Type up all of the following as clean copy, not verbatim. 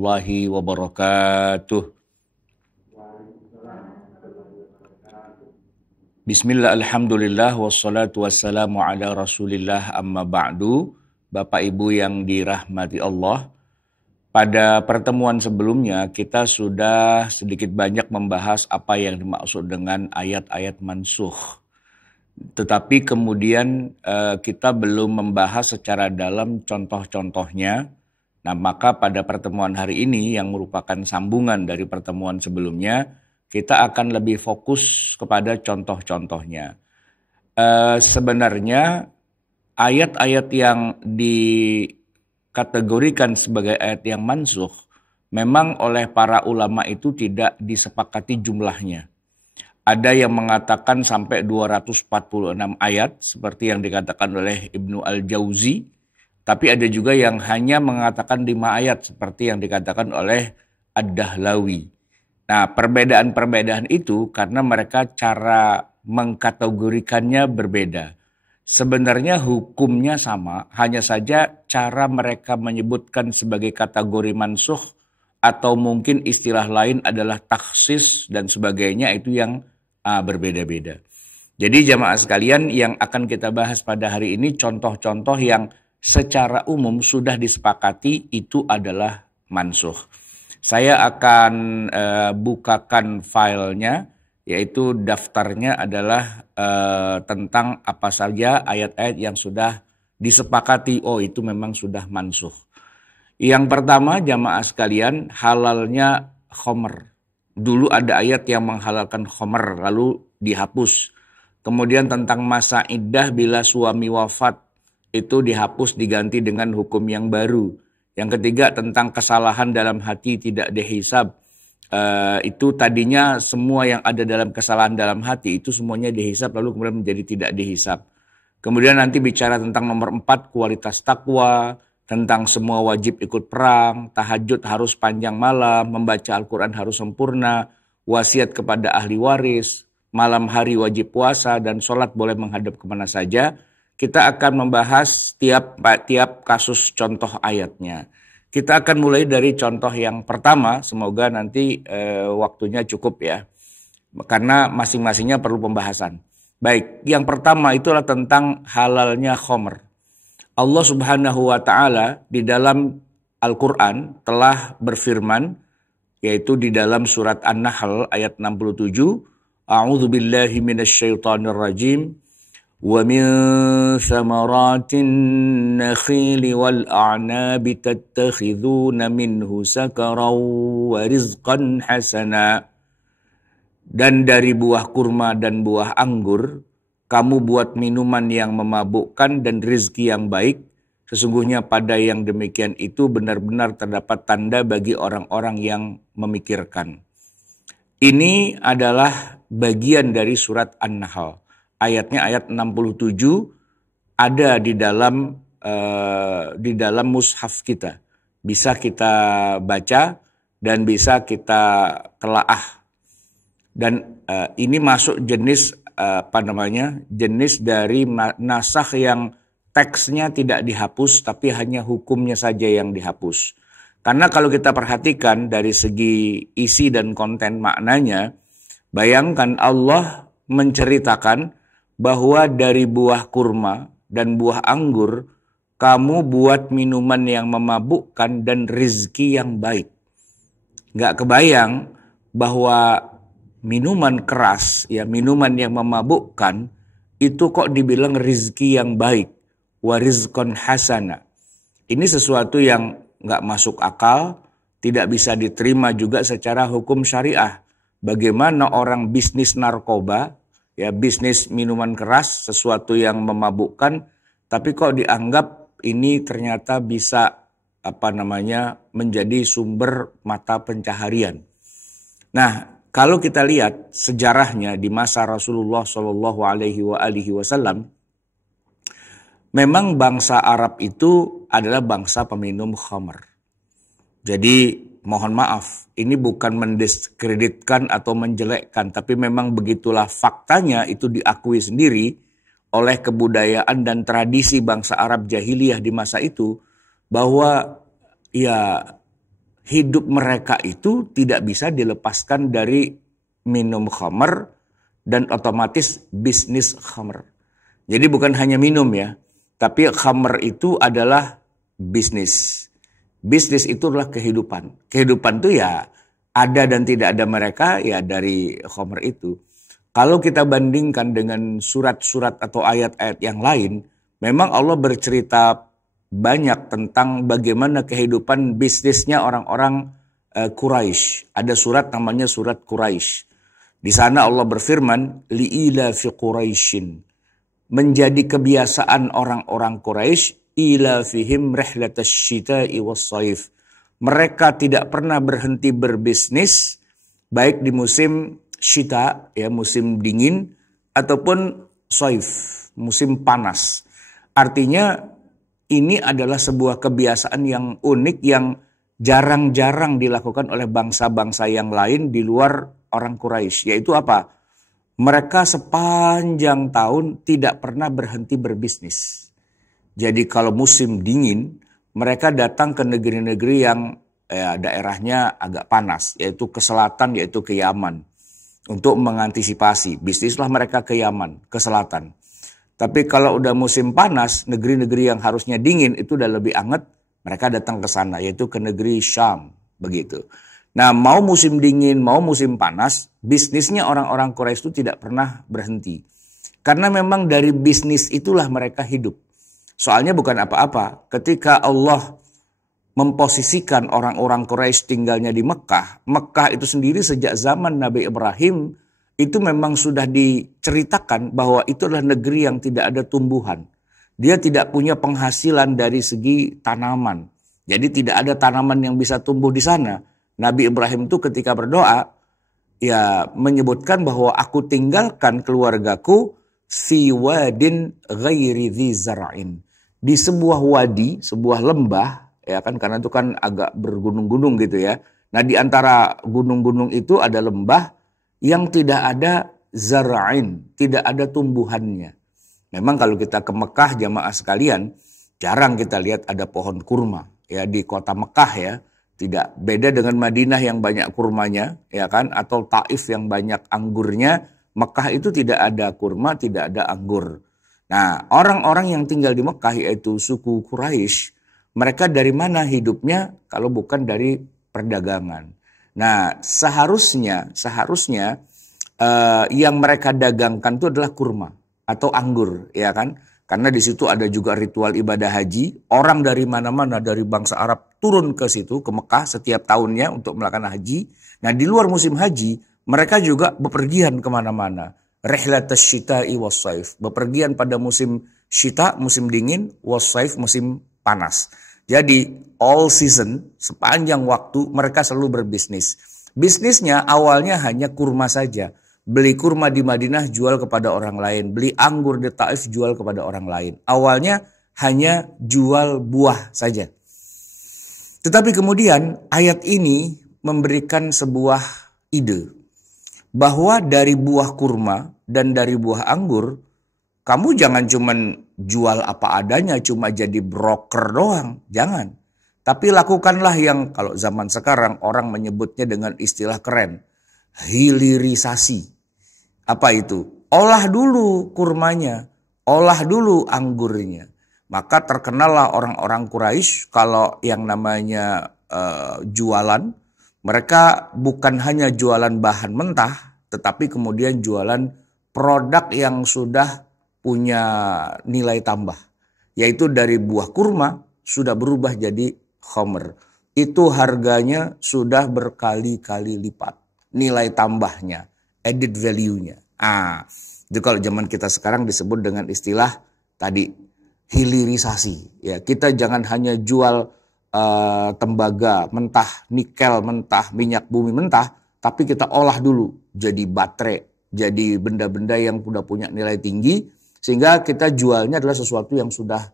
Warahmatullahi wabarakatuh. Bismillah, alhamdulillah, wassalatu wassalamu ala rasulillah, amma ba'du. Bapak Ibu yang dirahmati Allah, pada pertemuan sebelumnya kita sudah sedikit banyak membahas apa yang dimaksud dengan ayat-ayat mansukh. Tetapi kemudian kita belum membahas secara dalam contoh-contohnya. Nah, maka pada pertemuan hari ini yang merupakan sambungan dari pertemuan sebelumnya, kita akan lebih fokus kepada contoh-contohnya. Sebenarnya ayat-ayat yang dikategorikan sebagai ayat yang mansukh, memang oleh para ulama itu tidak disepakati jumlahnya. Ada yang mengatakan sampai 246 ayat, seperti yang dikatakan oleh Ibnu Al-Jauzi. Tapi ada juga yang hanya mengatakan 5 ayat seperti yang dikatakan oleh Ad-Dahlawi. Nah, perbedaan-perbedaan itu karena mereka cara mengkategorikannya berbeda. Sebenarnya hukumnya sama, hanya saja cara mereka menyebutkan sebagai kategori mansukh atau mungkin istilah lain adalah takhsis dan sebagainya itu yang berbeda-beda. Jadi jamaah sekalian, yang akan kita bahas pada hari ini contoh-contoh yang secara umum sudah disepakati itu adalah mansukh. Saya akan bukakan filenya, yaitu daftarnya adalah tentang apa saja ayat-ayat yang sudah disepakati, oh itu memang sudah mansukh. Yang pertama jamaah sekalian, halalnya khomer. Dulu ada ayat yang menghalalkan khomer lalu dihapus. Kemudian tentang masa iddah bila suami wafat, itu dihapus diganti dengan hukum yang baru. Yang ketiga tentang kesalahan dalam hati tidak dihisab. Itu tadinya semua yang ada dalam kesalahan dalam hati itu semuanya dihisab lalu kemudian menjadi tidak dihisab. Kemudian nanti bicara tentang nomor 4 kualitas takwa, tentang semua wajib ikut perang, tahajud harus panjang malam, membaca Al-Quran harus sempurna, wasiat kepada ahli waris, malam hari wajib puasa dan sholat boleh menghadap kemana saja. Kita akan membahas tiap kasus contoh ayatnya. Kita akan mulai dari contoh yang pertama, semoga nanti waktunya cukup ya. Karena masing-masingnya perlu pembahasan. Baik, yang pertama itulah tentang halalnya khomer. Allah Subhanahu wa Ta'ala di dalam Al-Quran telah berfirman, yaitu di dalam surat An-Nahl ayat 67, A'udzu billahi minasyaitonir rajim. وَمِن ثَمَرَاتِ النَّخِيلِ وَالْأَعْنَابِ تَتَّخِذُونَ مِنْهُ سَكَرًا وَرِزْقًا حَسَنًا. Dan dari buah kurma dan buah anggur, kamu buat minuman yang memabukkan dan rizki yang baik. Sesungguhnya pada yang demikian itu benar-benar terdapat tanda bagi orang-orang yang memikirkan. Ini adalah bagian dari surat An-Nahl. Ayatnya ayat 67 ada di dalam mushaf kita. Bisa kita baca dan bisa kita telaah. Dan ini masuk jenis jenis dari nasakh yang teksnya tidak dihapus tapi hanya hukumnya saja yang dihapus. Karena kalau kita perhatikan dari segi isi dan konten maknanya, bayangkan Allah menceritakan bahwa dari buah kurma dan buah anggur, kamu buat minuman yang memabukkan dan rizki yang baik. Nggak kebayang bahwa minuman keras, ya minuman yang memabukkan, itu kok dibilang rizki yang baik. Warizqan hasana. Ini sesuatu yang nggak masuk akal, tidak bisa diterima juga secara hukum syariah. Bagaimana orang bisnis narkoba, ya bisnis minuman keras, sesuatu yang memabukkan, tapi kok dianggap ini ternyata bisa menjadi sumber mata pencaharian. Nah, kalau kita lihat sejarahnya di masa Rasulullah Shallallahu Alaihi Wasallam, memang bangsa Arab itu adalah bangsa peminum khamr. Jadi mohon maaf, ini bukan mendiskreditkan atau menjelekkan, tapi memang begitulah faktanya, itu diakui sendiri oleh kebudayaan dan tradisi bangsa Arab jahiliyah di masa itu, bahwa ya hidup mereka itu tidak bisa dilepaskan dari minum khamr dan otomatis bisnis khamr. Jadi bukan hanya minum ya, tapi khamr itu adalah bisnis. Bisnis itu adalah kehidupan. Kehidupan itu ya ada dan tidak ada mereka ya dari khamr itu. Kalau kita bandingkan dengan surat-surat atau ayat-ayat yang lain, memang Allah bercerita banyak tentang bagaimana kehidupan bisnisnya orang-orang Quraisy. Ada surat namanya surat Quraisy. Di sana Allah berfirman, li'ila fi Quraisyin. Menjadi kebiasaan orang-orang Quraisy, ila fihim rihlatasy syita'i was-shaif. Mereka tidak pernah berhenti berbisnis baik di musim syita ya musim dingin ataupun shaif, musim panas. Artinya ini adalah sebuah kebiasaan yang unik yang jarang-jarang dilakukan oleh bangsa-bangsa yang lain di luar orang Quraisy. Yaitu apa? Mereka sepanjang tahun tidak pernah berhenti berbisnis. Jadi kalau musim dingin, mereka datang ke negeri-negeri yang daerahnya agak panas, yaitu ke selatan, yaitu ke Yaman. Untuk mengantisipasi, bisnislah mereka ke Yaman, ke selatan. Tapi kalau udah musim panas, negeri-negeri yang harusnya dingin itu udah lebih hangat, mereka datang ke sana, yaitu ke negeri Syam, begitu. Nah, mau musim dingin, mau musim panas, bisnisnya orang-orang Quraisy itu tidak pernah berhenti. Karena memang dari bisnis itulah mereka hidup. Soalnya bukan apa-apa, ketika Allah memposisikan orang-orang Quraisy tinggalnya di Mekah, Mekah itu sendiri sejak zaman Nabi Ibrahim, itu memang sudah diceritakan bahwa itu adalah negeri yang tidak ada tumbuhan. Dia tidak punya penghasilan dari segi tanaman. Jadi tidak ada tanaman yang bisa tumbuh di sana. Nabi Ibrahim itu ketika berdoa, ya menyebutkan bahwa aku tinggalkan keluargaku fi wadin ghairi dhi zara'in. Di sebuah wadi, sebuah lembah, ya kan, karena itu kan agak bergunung-gunung gitu ya. Nah di antara gunung-gunung itu ada lembah yang tidak ada zara'in, tidak ada tumbuhannya. Memang kalau kita ke Mekah jamaah sekalian, jarang kita lihat ada pohon kurma ya di kota Mekah ya. Tidak beda dengan Madinah yang banyak kurmanya ya kan, atau Taif yang banyak anggurnya. Mekah itu tidak ada kurma, tidak ada anggur. Nah, orang-orang yang tinggal di Mekah yaitu suku Quraisy, mereka dari mana hidupnya kalau bukan dari perdagangan. Nah, seharusnya yang mereka dagangkan itu adalah kurma atau anggur, ya kan? Karena di situ ada juga ritual ibadah haji. Orang dari mana-mana dari bangsa Arab turun ke situ, ke Mekah setiap tahunnya untuk melakukan haji. Nah, di luar musim haji, mereka juga bepergian kemana-mana. Rihlatasy syita'i was-shaif. Bepergian pada musim syita, musim dingin, was-shaif, musim panas. Jadi all season, sepanjang waktu mereka selalu berbisnis. Bisnisnya awalnya hanya kurma saja. Beli kurma di Madinah jual kepada orang lain. Beli anggur di Taif jual kepada orang lain. Awalnya hanya jual buah saja. Tetapi kemudian ayat ini memberikan sebuah ide. Bahwa dari buah kurma dan dari buah anggur, kamu jangan cuma jual apa adanya, cuma jadi broker doang. Jangan. Tapi lakukanlah yang kalau zaman sekarang orang menyebutnya dengan istilah keren. Hilirisasi. Apa itu? Olah dulu kurmanya. Olah dulu anggurnya. Maka terkenallah orang-orang Quraisy kalau yang namanya jualan. Mereka bukan hanya jualan bahan mentah, tetapi kemudian jualan produk yang sudah punya nilai tambah. Yaitu dari buah kurma sudah berubah jadi khamr. Itu harganya sudah berkali-kali lipat. Nilai tambahnya, added value-nya. Itu kalau zaman kita sekarang disebut dengan istilah tadi hilirisasi. Ya, kita jangan hanya jual tembaga mentah, nikel mentah, minyak bumi mentah, tapi kita olah dulu jadi baterai, jadi benda-benda yang sudah punya nilai tinggi, sehingga kita jualnya adalah sesuatu yang sudah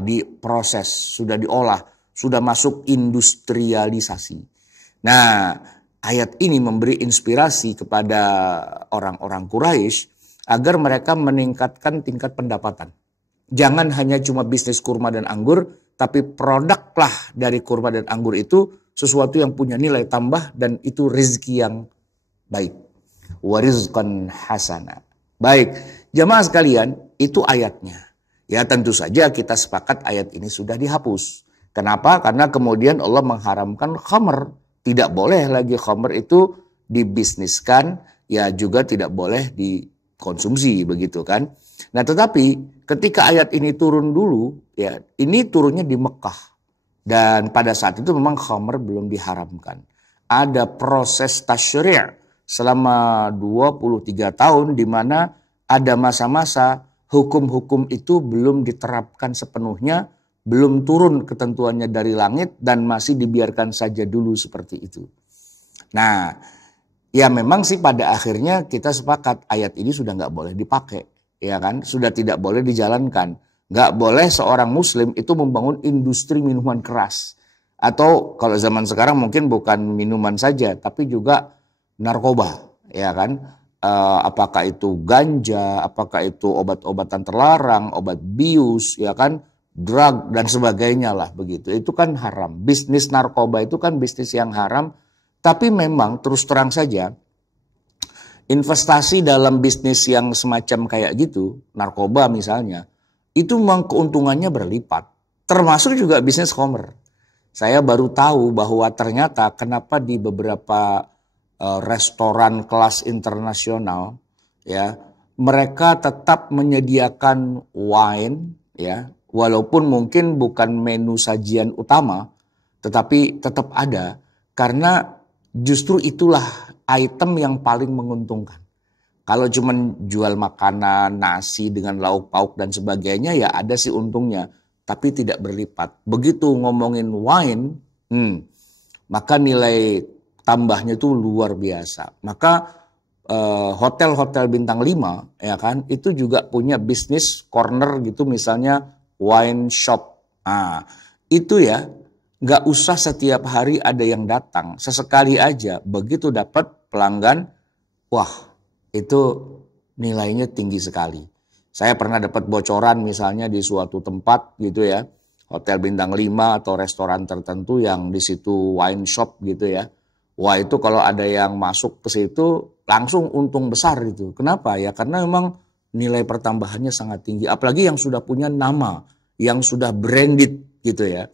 diproses, sudah diolah, sudah masuk industrialisasi. Nah, ayat ini memberi inspirasi kepada orang-orang Quraisy agar mereka meningkatkan tingkat pendapatan. Jangan hanya cuma bisnis kurma dan anggur, tapi produklah dari kurma dan anggur itu sesuatu yang punya nilai tambah dan itu rezeki yang baik. Wa rizqan hasana. Baik, jamaah sekalian, itu ayatnya. Ya tentu saja kita sepakat ayat ini sudah dihapus. Kenapa? Karena kemudian Allah mengharamkan khamr. Tidak boleh lagi khamr itu dibisniskan, ya juga tidak boleh dikonsumsi begitu kan. Nah tetapi ketika ayat ini turun dulu, ya ini turunnya di Mekah. Dan pada saat itu memang khamr belum diharamkan. Ada proses tasyri' selama 23 tahun di mana ada masa-masa hukum-hukum itu belum diterapkan sepenuhnya, belum turun ketentuannya dari langit dan masih dibiarkan saja dulu seperti itu. Nah, ya memang sih pada akhirnya kita sepakat ayat ini sudah nggak boleh dipakai, ya kan? Sudah tidak boleh dijalankan. Nggak boleh seorang muslim itu membangun industri minuman keras. Atau kalau zaman sekarang mungkin bukan minuman saja, tapi juga narkoba, ya kan? Apakah itu ganja, apakah itu obat-obatan terlarang, obat bius, ya kan? Drug dan sebagainya lah begitu. Itu kan haram. Bisnis narkoba itu kan bisnis yang haram. Tapi memang terus terang saja, investasi dalam bisnis yang semacam kayak gitu, narkoba misalnya, itu memang keuntungannya berlipat. Termasuk juga bisnis khamr. Saya baru tahu bahwa ternyata kenapa di beberapa restoran kelas internasional, ya mereka tetap menyediakan wine, ya walaupun mungkin bukan menu sajian utama, tetapi tetap ada karena justru itulah item yang paling menguntungkan. Kalau cuma jual makanan, nasi dengan lauk pauk dan sebagainya ya ada sih untungnya, tapi tidak berlipat. Begitu ngomongin wine, maka nilai tambahnya itu luar biasa. Maka hotel-hotel bintang 5 ya kan itu juga punya bisnis corner gitu misalnya wine shop. Nah, itu ya nggak usah setiap hari ada yang datang. Sesekali aja begitu dapat pelanggan, wah itu nilainya tinggi sekali. Saya pernah dapat bocoran misalnya di suatu tempat gitu ya. Hotel bintang 5 atau restoran tertentu yang di situ wine shop gitu ya. Wah itu kalau ada yang masuk ke situ langsung untung besar itu. Kenapa? Ya karena memang nilai pertambahannya sangat tinggi. Apalagi yang sudah punya nama, yang sudah branded gitu ya.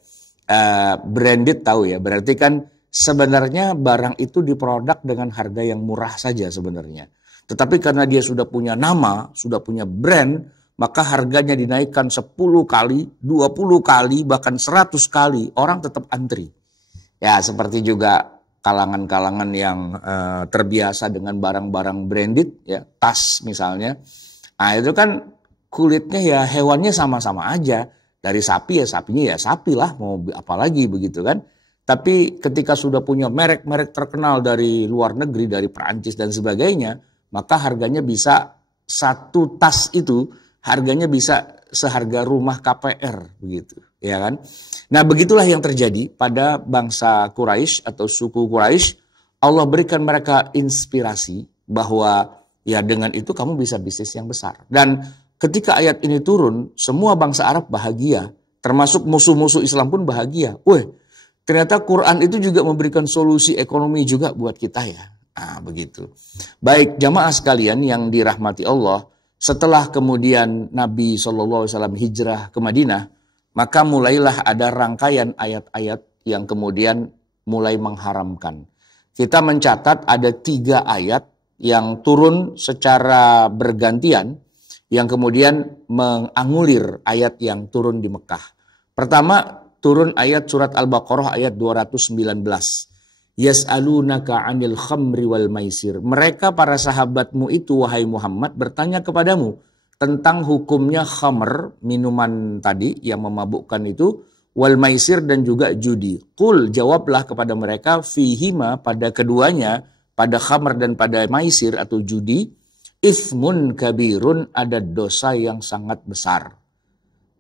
Branded tahu ya, berarti kan sebenarnya barang itu diproduk dengan harga yang murah saja sebenarnya. Tetapi karena dia sudah punya nama, sudah punya brand, maka harganya dinaikkan 10 kali, 20 kali, bahkan 100 kali. Orang tetap antri. Ya seperti juga kalangan-kalangan yang terbiasa dengan barang-barang branded, ya tas misalnya. Nah itu kan kulitnya ya hewannya sama-sama aja. Dari sapi ya sapinya ya sapi lah, mau apa lagi begitu kan. Tapi ketika sudah punya merek-merek terkenal dari luar negeri, dari Perancis dan sebagainya, maka harganya bisa satu tas itu harganya bisa seharga rumah KPR begitu, ya kan? Nah, begitulah yang terjadi pada bangsa Quraisy atau suku Quraisy. Allah berikan mereka inspirasi bahwa ya dengan itu kamu bisa bisnis yang besar. Dan ketika ayat ini turun, semua bangsa Arab bahagia, termasuk musuh-musuh Islam pun bahagia. Wih, ternyata Quran itu juga memberikan solusi ekonomi juga buat kita ya. Nah, begitu. Baik, jamaah sekalian yang dirahmati Allah, setelah kemudian Nabi SAW hijrah ke Madinah, maka mulailah ada rangkaian ayat-ayat yang kemudian mulai mengharamkan. Kita mencatat ada 3 ayat yang turun secara bergantian, yang kemudian menganulir ayat yang turun di Mekah. Pertama, turun ayat surat Al-Baqarah ayat 219. Yas'alunaka 'anil khamri wal maisir. Mereka para sahabatmu itu wahai Muhammad bertanya kepadamu tentang hukumnya khamr, minuman tadi yang memabukkan itu, wal maisir dan juga judi. Qul, jawablah kepada mereka, fihima, pada keduanya, pada khamr dan pada maisir atau judi, ithmun kabirun, ada dosa yang sangat besar.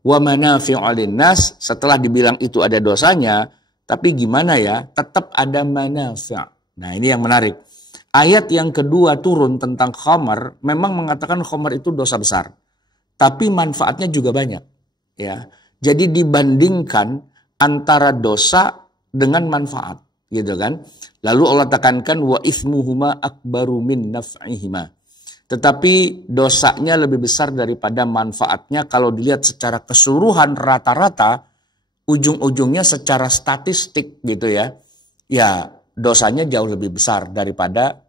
Wa manafi'u linnas, setelah dibilang itu ada dosanya, tapi gimana ya, tetap ada manafi'. Nah ini yang menarik. Ayat yang kedua turun tentang khamar memang mengatakan khamar itu dosa besar. Tapi manfaatnya juga banyak. Ya. Jadi dibandingkan antara dosa dengan manfaat. gitu kan. Lalu Allah tekankan wa itsmuhuma akbaru min naf'ihima. Tetapi dosanya lebih besar daripada manfaatnya kalau dilihat secara keseluruhan rata-rata, ujung-ujungnya secara statistik gitu ya. Ya, dosanya jauh lebih besar daripada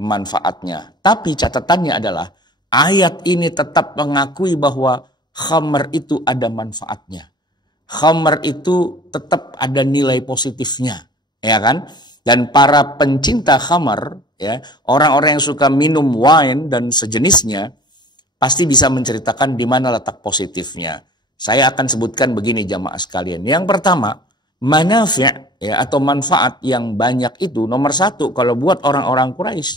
manfaatnya. Tapi catatannya adalah ayat ini tetap mengakui bahwa khamr itu ada manfaatnya. Khamr itu tetap ada nilai positifnya, ya kan? Dan para pencinta khamr, ya, orang-orang yang suka minum wine dan sejenisnya, pasti bisa menceritakan di mana letak positifnya. Saya akan sebutkan begini jamaah sekalian. Yang pertama, manafi' ya, atau manfaat yang banyak itu nomor satu kalau buat orang-orang Quraisy,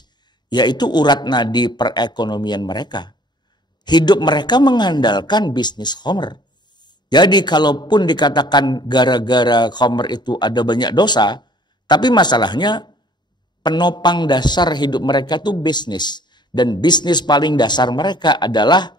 yaitu urat nadi perekonomian mereka. Hidup mereka mengandalkan bisnis khamr. Jadi kalaupun dikatakan gara-gara khamr itu ada banyak dosa, tapi masalahnya penopang dasar hidup mereka itu bisnis. Dan bisnis paling dasar mereka adalah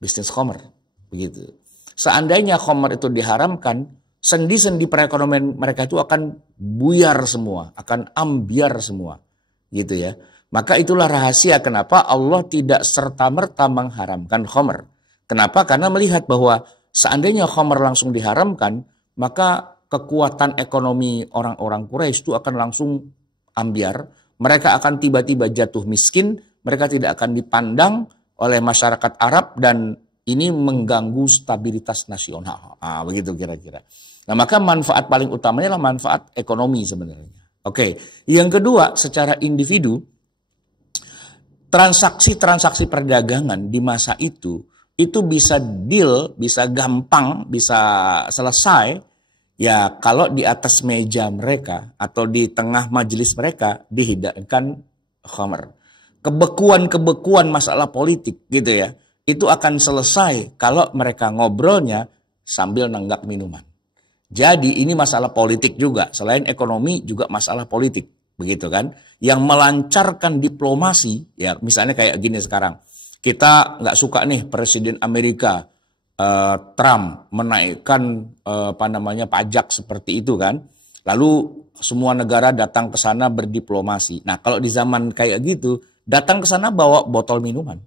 bisnis khamr. Begitu. Seandainya khamr itu diharamkan, sendi-sendi perekonomian mereka itu akan buyar semua, akan ambiar semua. Gitu ya. Maka itulah rahasia kenapa Allah tidak serta-merta mengharamkan khamr. Kenapa? Karena melihat bahwa seandainya khamr langsung diharamkan, maka kekuatan ekonomi orang-orang Quraisy itu akan langsung ambiar. Mereka akan tiba-tiba jatuh miskin, mereka tidak akan dipandang oleh masyarakat Arab dan ini mengganggu stabilitas nasional. Begitu kira-kira. Nah, maka manfaat paling utamanya adalah manfaat ekonomi sebenarnya. Oke, yang kedua secara individu, transaksi-transaksi perdagangan di masa itu bisa deal, bisa gampang, bisa selesai ya kalau di atas meja mereka atau di tengah majelis mereka dihidangkan khamr. Kebekuan-kebekuan masalah politik gitu ya, itu akan selesai kalau mereka ngobrolnya sambil nenggak minuman. Jadi ini masalah politik juga, selain ekonomi juga masalah politik, begitu kan? Yang melancarkan diplomasi, ya misalnya kayak gini sekarang, kita nggak suka nih Presiden Amerika Trump menaikkan pajak seperti itu kan, lalu semua negara datang ke sana berdiplomasi. Nah kalau di zaman kayak gitu, datang ke sana bawa botol minuman.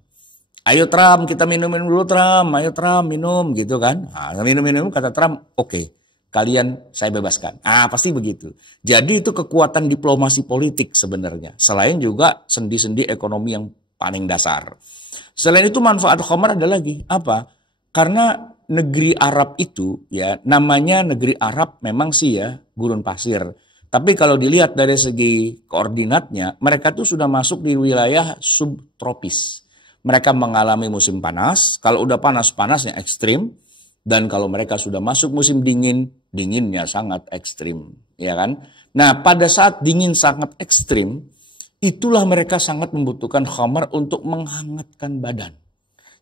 Ayo Trump, kita minum dulu Trump, ayo Trump minum gitu kan. Nah, minum kata Trump, oke. Kalian saya bebaskan. Pasti begitu. Jadi itu kekuatan diplomasi politik sebenarnya. Selain juga sendi-sendi ekonomi yang paling dasar. Selain itu manfaat khamr ada lagi. Apa? Karena negeri Arab itu ya namanya negeri Arab memang sih ya gurun pasir. Tapi kalau dilihat dari segi koordinatnya, mereka tuh sudah masuk di wilayah subtropis. Mereka mengalami musim panas. Kalau udah panas-panasnya ekstrim. Dan kalau mereka sudah masuk musim dingin, dinginnya sangat ekstrim, ya kan? Nah, pada saat dingin sangat ekstrim, itulah mereka sangat membutuhkan khamr untuk menghangatkan badan.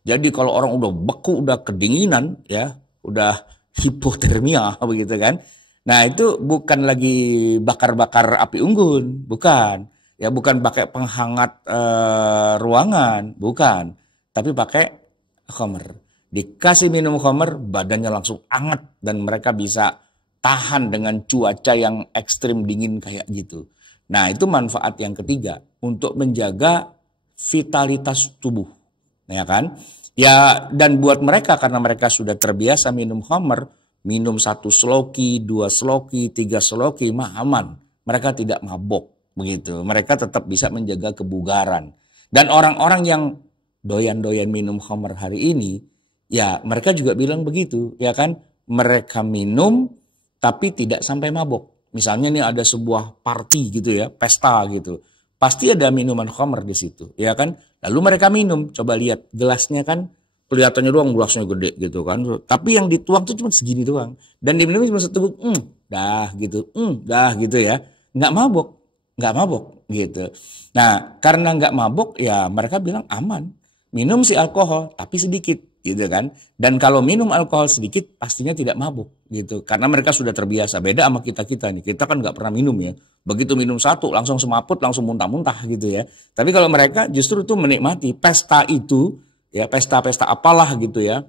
Jadi kalau orang udah beku, udah kedinginan, ya, udah hipotermia, begitu kan? Nah, itu bukan lagi bakar-bakar api unggun, bukan. Ya, bukan pakai penghangat ruangan, bukan. Tapi pakai khamr. Dikasih minum khamr, badannya langsung hangat dan mereka bisa tahan dengan cuaca yang ekstrim dingin kayak gitu. Nah, itu manfaat yang ketiga untuk menjaga vitalitas tubuh. Ya kan? Ya, dan buat mereka karena mereka sudah terbiasa minum khamr, minum 1 sloki, 2 sloki, 3 sloki mah aman. Mereka tidak mabok begitu. Mereka tetap bisa menjaga kebugaran. Dan orang-orang yang doyan-doyan minum khamr hari ini, ya mereka juga bilang begitu, ya kan? Mereka minum tapi tidak sampai mabok. Misalnya nih ada sebuah party gitu ya, pesta gitu. Pasti ada minuman khamr di situ, ya kan? Lalu mereka minum, coba lihat gelasnya kan kelihatannya doang gelasnya gede gitu kan. Tapi yang dituang tuh cuma segini doang. Dan diminum cuma seteguk, dah gitu ya. Nggak mabok gitu. Nah, karena nggak mabok ya mereka bilang aman. Minum si alkohol tapi sedikit gitu kan. Dan kalau minum alkohol sedikit pastinya tidak mabuk gitu. Karena mereka sudah terbiasa. Beda sama kita-kita nih. Kita kan nggak pernah minum ya. Begitu minum 1 langsung semaput, langsung muntah-muntah gitu ya. Tapi kalau mereka justru tuh menikmati pesta itu ya, pesta-pesta apalah gitu ya.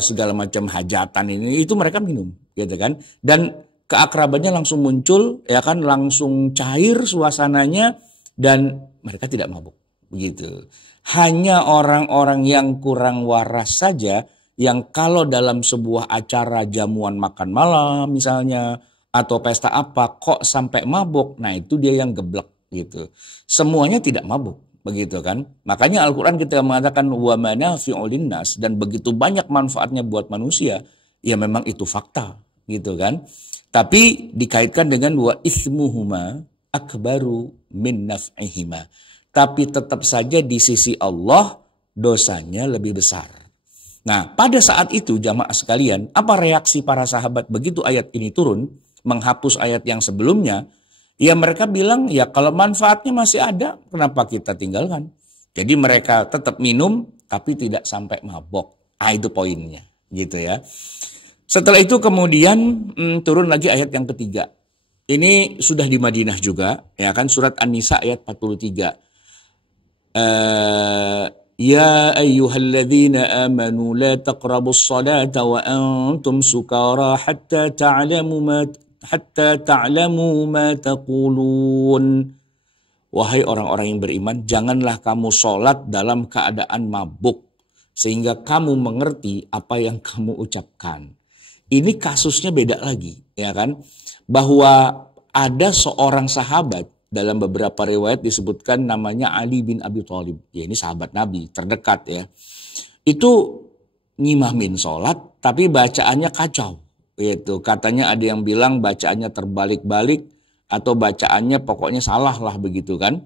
Segala macam hajatan ini itu mereka minum gitu kan. Dan keakrabannya langsung muncul, ya kan, langsung cair suasananya dan mereka tidak mabuk. Begitu. Hanya orang-orang yang kurang waras saja yang kalau dalam sebuah acara jamuan makan malam misalnya atau pesta apa kok sampai mabuk, nah itu dia yang geblek gitu. Semuanya tidak mabuk. Begitu kan. Makanya Al-Quran kita mengatakan wa manafi'u linnas, dan begitu banyak manfaatnya buat manusia. Ya memang itu fakta gitu kan. Tapi dikaitkan dengan wa ithmuhuma akbaru min naf'ihima. Tapi tetap saja di sisi Allah dosanya lebih besar. Nah pada saat itu jamaah sekalian, apa reaksi para sahabat begitu ayat ini turun menghapus ayat yang sebelumnya? Ya mereka bilang, ya kalau manfaatnya masih ada, kenapa kita tinggalkan? Jadi mereka tetap minum, tapi tidak sampai mabok. Ah itu poinnya, gitu ya. Setelah itu kemudian turun lagi ayat yang ketiga. Ini sudah di Madinah juga, ya kan, surat An-Nisa ayat 43. Ya ayyuhalladzina amanu la taqrabus salata wa antum sukara hatta ta'lamu ma taqulun. Wahai orang-orang yang beriman, janganlah kamu sholat dalam keadaan mabuk sehingga kamu mengerti apa yang kamu ucapkan. Ini kasusnya beda lagi, ya kan? Bahwa ada seorang sahabat, dalam beberapa riwayat disebutkan namanya Ali bin Abi Thalib. Ya ini sahabat Nabi terdekat ya. Itu ngimamin sholat tapi bacaannya kacau. Itu katanya ada yang bilang bacaannya terbalik-balik atau bacaannya pokoknya salah lah begitu kan.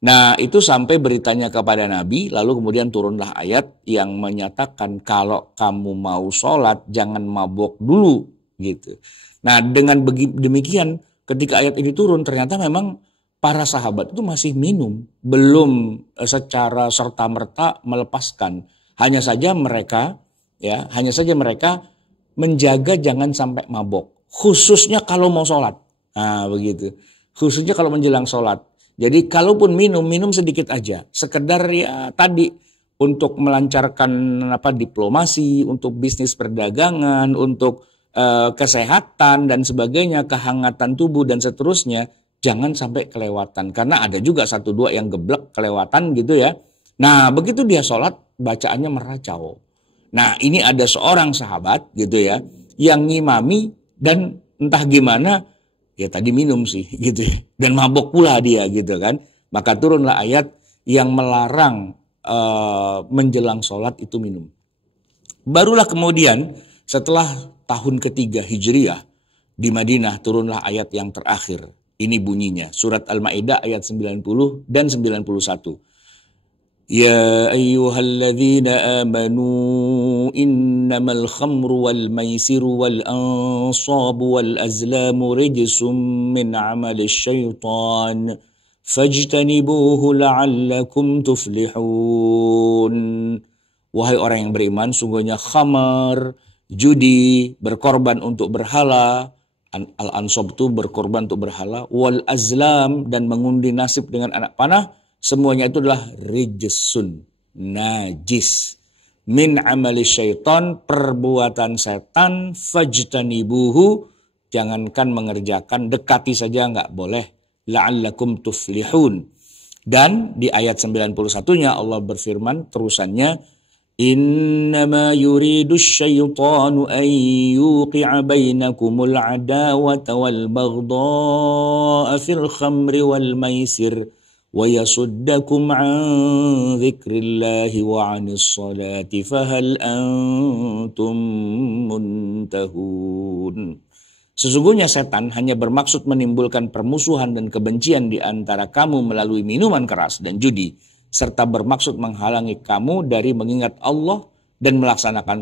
Nah itu sampai beritanya kepada Nabi, lalu kemudian turunlah ayat yang menyatakan kalau kamu mau sholat jangan mabok dulu gitu. Nah dengan demikian ketika ayat ini turun ternyata memang para sahabat itu masih minum, belum secara serta-merta melepaskan. Hanya saja mereka menjaga jangan sampai mabok. Khususnya kalau mau sholat. Nah begitu. Khususnya kalau menjelang sholat. Jadi kalaupun minum sedikit aja. Sekedar ya tadi untuk melancarkan diplomasi, untuk bisnis perdagangan, untuk kesehatan dan sebagainya, kehangatan tubuh dan seterusnya. Jangan sampai kelewatan. Karena ada juga 1-2 yang geblek kelewatan gitu ya. Nah begitu dia sholat bacaannya meracau. Nah ini ada seorang sahabat gitu ya yang ngimami dan entah gimana ya tadi minum sih gitu ya. Dan mabok pula dia gitu kan. Maka turunlah ayat yang melarang menjelang sholat itu minum. Barulah kemudian setelah tahun ketiga Hijriah di Madinah turunlah ayat yang terakhir. Ini bunyinya surat Al-Maidah ayat 90 dan 91. Ya ayyuhalladzina amanu innamal khamru wal maisiru wal ansabu wal azlamu rijsum min amali syaitan fajtanibuhu la'allakum tuflihun. Wahai orang yang beriman, sungguhnya khamar, judi, berkorban untuk berhala, al-ansab itu berkorban untuk berhala, wal azlam dan mengundi nasib dengan anak panah, semuanya itu adalah rijsun, najis, min amali syaitan, perbuatan setan, fajtanibuhu, jangankan mengerjakan, dekati saja nggak boleh, la'allakum tuflihun. Dan di ayat 91-nya Allah berfirman terusannya, innama yuridu syaitanu an yuqi'a bainakumul adawata wal baghdha'a fil khamri wal maisir wa yasuddakum an dzikrillahi wa 'anis salati fahal antum muntahun. Sesungguhnya setan hanya bermaksud menimbulkan permusuhan dan kebencian di antara kamu melalui minuman keras dan judi, serta bermaksud menghalangi kamu dari mengingat Allah dan melaksanakan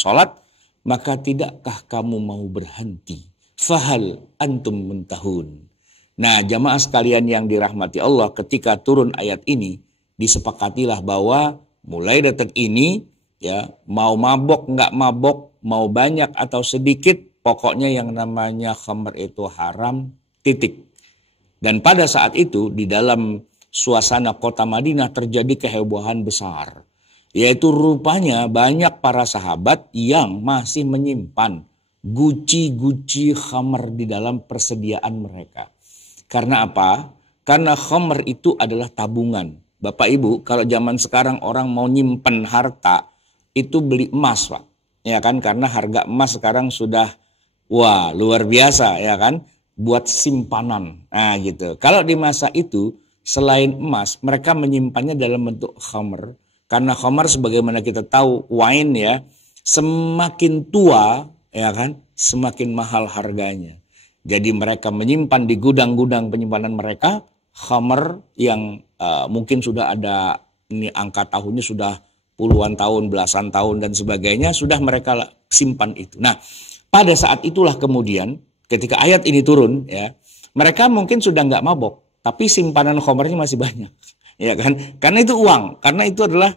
sholat, maka tidakkah kamu mau berhenti? Fahal antum muntahun. Nah jamaah sekalian yang dirahmati Allah, ketika turun ayat ini, disepakatilah bahwa mulai detik ini, ya mau mabok nggak mabok, mau banyak atau sedikit, pokoknya yang namanya khamr itu haram, titik. Dan pada saat itu di dalam suasana kota Madinah terjadi kehebohan besar. Yaitu rupanya banyak para sahabat yang masih menyimpan guci-guci khamar di dalam persediaan mereka. Karena apa? Karena khamar itu adalah tabungan. Bapak Ibu, kalau zaman sekarang orang mau nyimpen harta, itu beli emas, Pak. Ya kan? Karena harga emas sekarang sudah wah, luar biasa, ya kan? Buat simpanan. Nah, gitu. Kalau di masa itu, selain emas, mereka menyimpannya dalam bentuk khamar. Karena khamar sebagaimana kita tahu, wine ya, semakin tua, ya kan, semakin mahal harganya. Jadi mereka menyimpan di gudang-gudang penyimpanan mereka khamar yang mungkin sudah ada, ini angka tahunnya sudah puluhan tahun, belasan tahun dan sebagainya, sudah mereka simpan itu. Nah, pada saat itulah kemudian ketika ayat ini turun, ya, mereka mungkin sudah nggak mabok, tapi simpanan khamarnya masih banyak, ya kan? Karena itu uang, karena itu adalah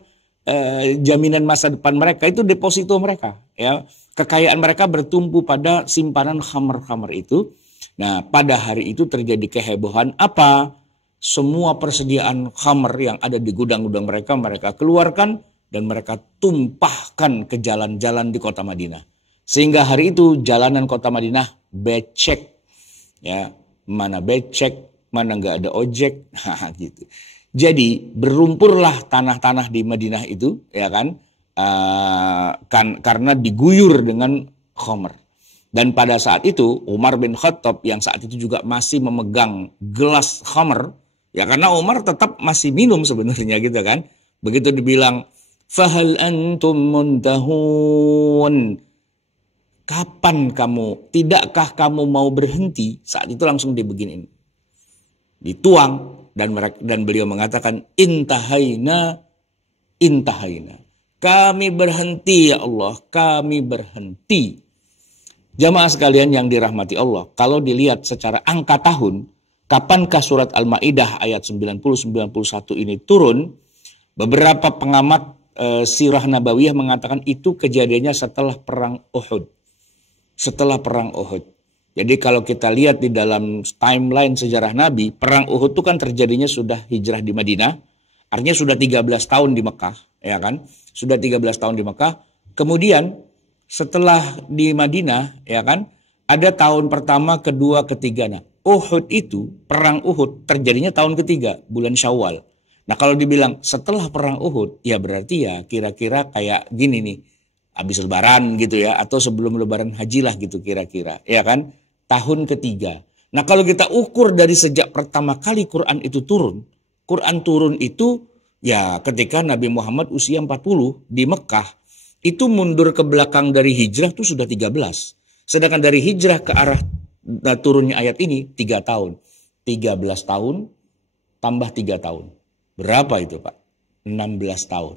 jaminan masa depan mereka, itu deposito mereka, ya. Kekayaan mereka bertumpu pada simpanan khamar-khamar itu. Nah, pada hari itu terjadi kehebohan apa? Semua persediaan khamar yang ada di gudang-gudang mereka, mereka keluarkan dan mereka tumpahkan ke jalan-jalan di kota Madinah. Sehingga hari itu jalanan kota Madinah becek, ya, mana becek, mana nggak ada ojek, gitu. Jadi berumpurlah tanah-tanah di Madinah itu, ya kan, karena diguyur dengan khamar. Dan pada saat itu Umar bin Khattab yang saat itu juga masih memegang gelas khamar, ya karena Umar tetap masih minum sebenarnya gitu kan. Begitu dibilang fahal antum muntahun, kapan kamu, tidakkah kamu mau berhenti? Saat itu langsung dibeginin, dituang, dan beliau mengatakan intahaina, intahaina, kami berhenti ya Allah, kami berhenti. Jamaah sekalian yang dirahmati Allah, kalau dilihat secara angka tahun, kapankah surat Al-Maidah ayat 90-91 ini turun? Beberapa pengamat sirah nabawiyah mengatakan itu kejadiannya setelah perang Uhud. Setelah perang Uhud. Jadi kalau kita lihat di dalam timeline sejarah Nabi, perang Uhud itu kan terjadinya sudah hijrah di Madinah, artinya sudah 13 tahun di Mekah, ya kan? Sudah 13 tahun di Mekah. Kemudian setelah di Madinah, ya kan, ada tahun pertama, kedua, ketiga. Nah, Uhud itu, perang Uhud terjadinya tahun ketiga, bulan Syawal. Nah, kalau dibilang setelah perang Uhud, ya berarti ya kira-kira kayak gini nih, habis lebaran gitu ya, atau sebelum lebaran haji lah gitu kira-kira, ya kan? Tahun ketiga. Nah, kalau kita ukur dari sejak pertama kali Quran itu turun, Quran turun itu ya ketika Nabi Muhammad usia 40 di Mekah, itu mundur ke belakang dari hijrah itu sudah 13. Sedangkan dari hijrah ke arah turunnya ayat ini 3 tahun. 13 tahun tambah 3 tahun. Berapa itu Pak? 16 tahun.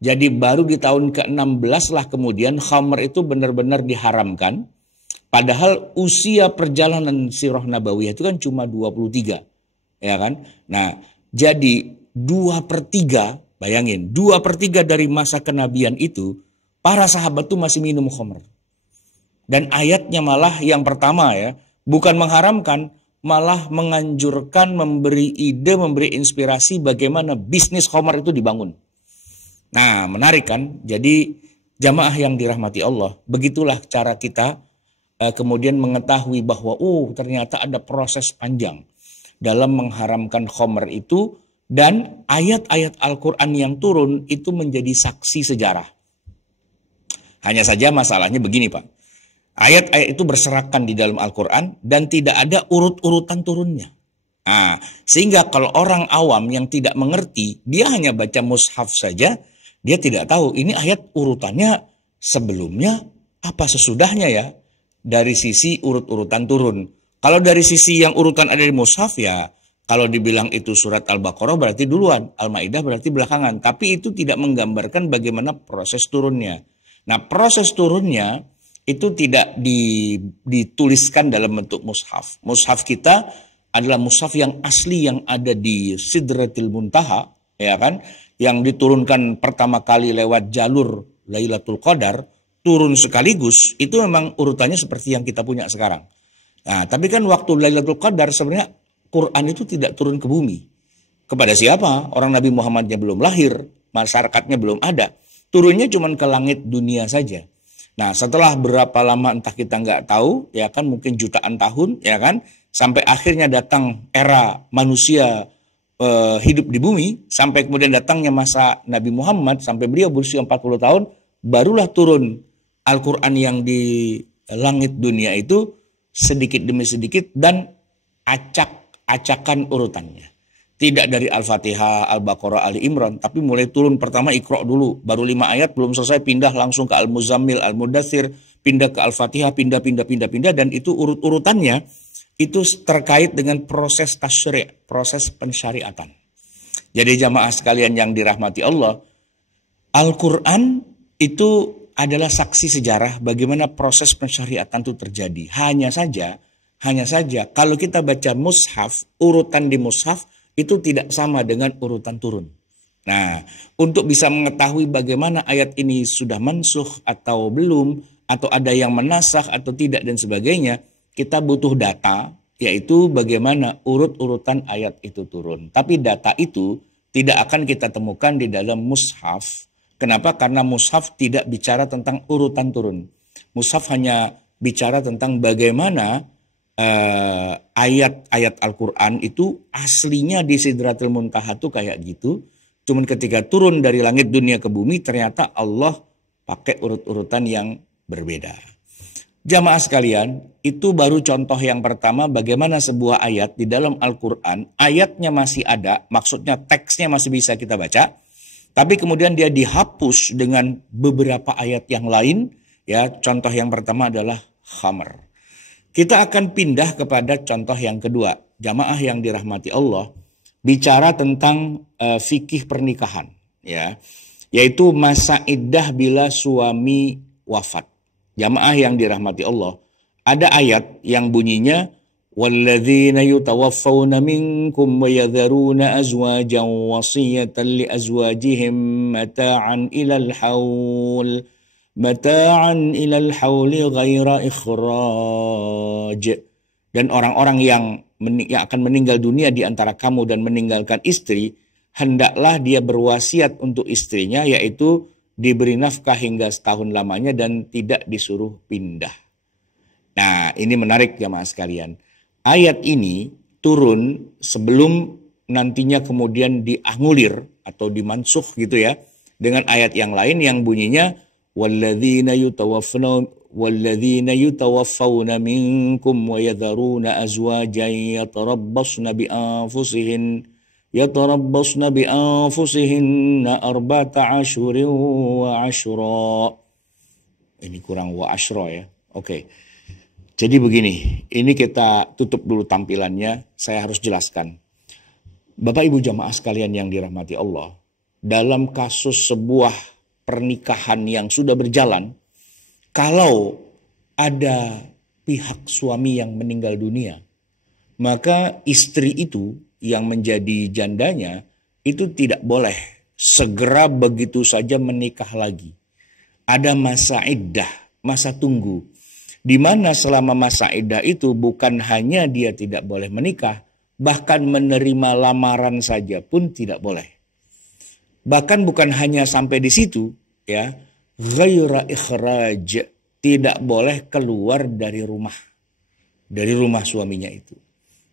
Jadi baru di tahun ke-16 lah kemudian khamr itu benar-benar diharamkan. Padahal usia perjalanan sirah nabawiyah itu kan cuma 23. Ya kan? Nah, jadi 2/3, bayangin, 2/3 dari masa kenabian itu, para sahabat tuh masih minum khamr. Dan ayatnya malah yang pertama ya, bukan mengharamkan, malah menganjurkan, memberi ide, memberi inspirasi bagaimana bisnis khamr itu dibangun. Nah, menarik kan? Jadi jamaah yang dirahmati Allah, begitulah cara kita kemudian mengetahui bahwa ternyata ada proses panjang dalam mengharamkan khamr itu, dan ayat-ayat Al-Quran yang turun itu menjadi saksi sejarah. Hanya saja masalahnya begini Pak, ayat-ayat itu berserakan di dalam Al-Quran dan tidak ada urut-urutan turunnya. Nah, sehingga kalau orang awam yang tidak mengerti, dia hanya baca mushaf saja, dia tidak tahu ini ayat urutannya sebelumnya apa sesudahnya ya, dari sisi urut-urutan turun. Kalau dari sisi yang urutan ada di mushaf ya, kalau dibilang itu surat Al-Baqarah berarti duluan, Al-Maidah berarti belakangan. Tapi itu tidak menggambarkan bagaimana proses turunnya. Nah, proses turunnya itu tidak dituliskan dalam bentuk mushaf. Mushaf kita adalah mushaf yang asli yang ada di Sidratil Muntaha, ya kan? Yang diturunkan pertama kali lewat jalur Lailatul Qadar, turun sekaligus, itu memang urutannya seperti yang kita punya sekarang. Nah, tapi kan waktu Lailatul Qadar sebenarnya Quran itu tidak turun ke bumi. Kepada siapa? Orang Nabi Muhammadnya belum lahir, masyarakatnya belum ada. Turunnya cuma ke langit dunia saja. Nah, setelah berapa lama entah kita nggak tahu, ya kan mungkin jutaan tahun, ya kan, sampai akhirnya datang era manusia hidup di bumi, sampai kemudian datangnya masa Nabi Muhammad, sampai beliau berusia 40 tahun, barulah turun Al-Quran yang di langit dunia itu sedikit demi sedikit dan acak-acakan urutannya. Tidak dari Al-Fatihah, Al-Baqarah, Ali Imran, tapi mulai turun pertama Iqra dulu, baru 5 ayat, belum selesai pindah langsung ke Al-Muzammil, Al-Mudaththir, pindah ke Al-Fatihah, pindah, dan itu urut-urutannya itu terkait dengan proses tasyri', proses pensyariatan. Jadi jamaah sekalian yang dirahmati Allah, Al-Quran itu adalah saksi sejarah bagaimana proses pensyariatan itu terjadi. Hanya saja kalau kita baca mushaf, urutan di mushaf itu tidak sama dengan urutan turun. Nah, untuk bisa mengetahui bagaimana ayat ini sudah mansukh atau belum, atau ada yang menasakh atau tidak dan sebagainya, kita butuh data, yaitu bagaimana urut-urutan ayat itu turun. Tapi data itu tidak akan kita temukan di dalam mushaf. Kenapa? Karena mushaf tidak bicara tentang urutan turun. Mushaf hanya bicara tentang bagaimana ayat-ayat Al-Quran itu aslinya di Sidratul Muntaha tuh kayak gitu. Cuman ketika turun dari langit dunia ke bumi, ternyata Allah pakai urut-urutan yang berbeda. Jamaah sekalian, itu baru contoh yang pertama bagaimana sebuah ayat di dalam Al-Quran, ayatnya masih ada, maksudnya teksnya masih bisa kita baca, tapi kemudian dia dihapus dengan beberapa ayat yang lain. Ya, contoh yang pertama adalah khamr. Kita akan pindah kepada contoh yang kedua. Jamaah yang dirahmati Allah, bicara tentang fikih pernikahan, ya, yaitu masa iddah bila suami wafat. Jamaah yang dirahmati Allah, ada ayat yang bunyinya walladzina yutawaffawna minkum wa yadharuna azwajan wasiyatan li azwajihim mata'an ilal hauli ghaira ikhraj. Dan orang-orang yang akan meninggal dunia di antara kamu dan meninggalkan istri, hendaklah dia berwasiat untuk istrinya, yaitu diberi nafkah hingga setahun lamanya dan tidak disuruh pindah. Nah, ini menarik jamaah sekalian. Ayat ini turun sebelum nantinya kemudian dianulir atau dimansukh gitu ya, dengan ayat yang lain yang bunyinya walladzina yutawaffawna minkum wa yadharuna azwajan yatarabbasna bi anfusihinna arba'ata ashhurin wa ashra. Ini kurang wa ashra ya. Oke. Jadi begini, ini kita tutup dulu tampilannya, saya harus jelaskan. Bapak Ibu jamaah sekalian yang dirahmati Allah, dalam kasus sebuah pernikahan yang sudah berjalan, kalau ada pihak suami yang meninggal dunia, maka istri itu yang menjadi jandanya itu tidak boleh segera begitu saja menikah lagi. Ada masa iddah, masa tunggu, di mana selama masa iddah itu bukan hanya dia tidak boleh menikah, bahkan menerima lamaran saja pun tidak boleh. Bahkan bukan hanya sampai di situ, ya, ghaira ikhraj, tidak boleh keluar dari rumah suaminya itu.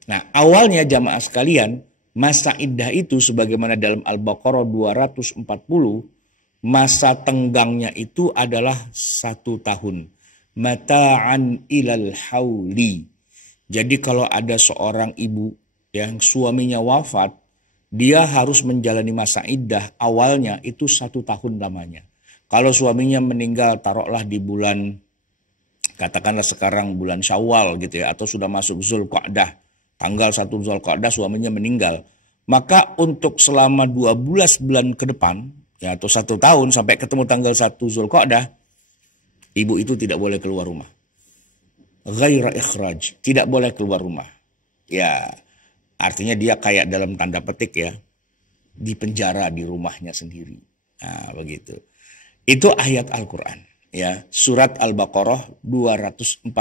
Nah, awalnya jamaah sekalian, masa iddah itu sebagaimana dalam Al-Baqarah 240, masa tenggangnya itu adalah 1 tahun. Mata'an ilal hauli. Jadi kalau ada seorang ibu yang suaminya wafat, dia harus menjalani masa iddah awalnya itu 1 tahun lamanya. Kalau suaminya meninggal taruhlah di bulan, katakanlah sekarang bulan Syawal gitu ya, atau sudah masuk Zulqa'dah, tanggal 1 Zulqa'dah suaminya meninggal, maka untuk selama 12 bulan ke depan, ya, atau 1 tahun sampai ketemu tanggal 1 Zulqa'dah, ibu itu tidak boleh keluar rumah. Ghaira ikhraj, tidak boleh keluar rumah. Ya, artinya dia kayak dalam tanda petik ya, di penjara di rumahnya sendiri. Nah, begitu. Itu ayat Al-Quran. Ya, surat Al-Baqarah 240.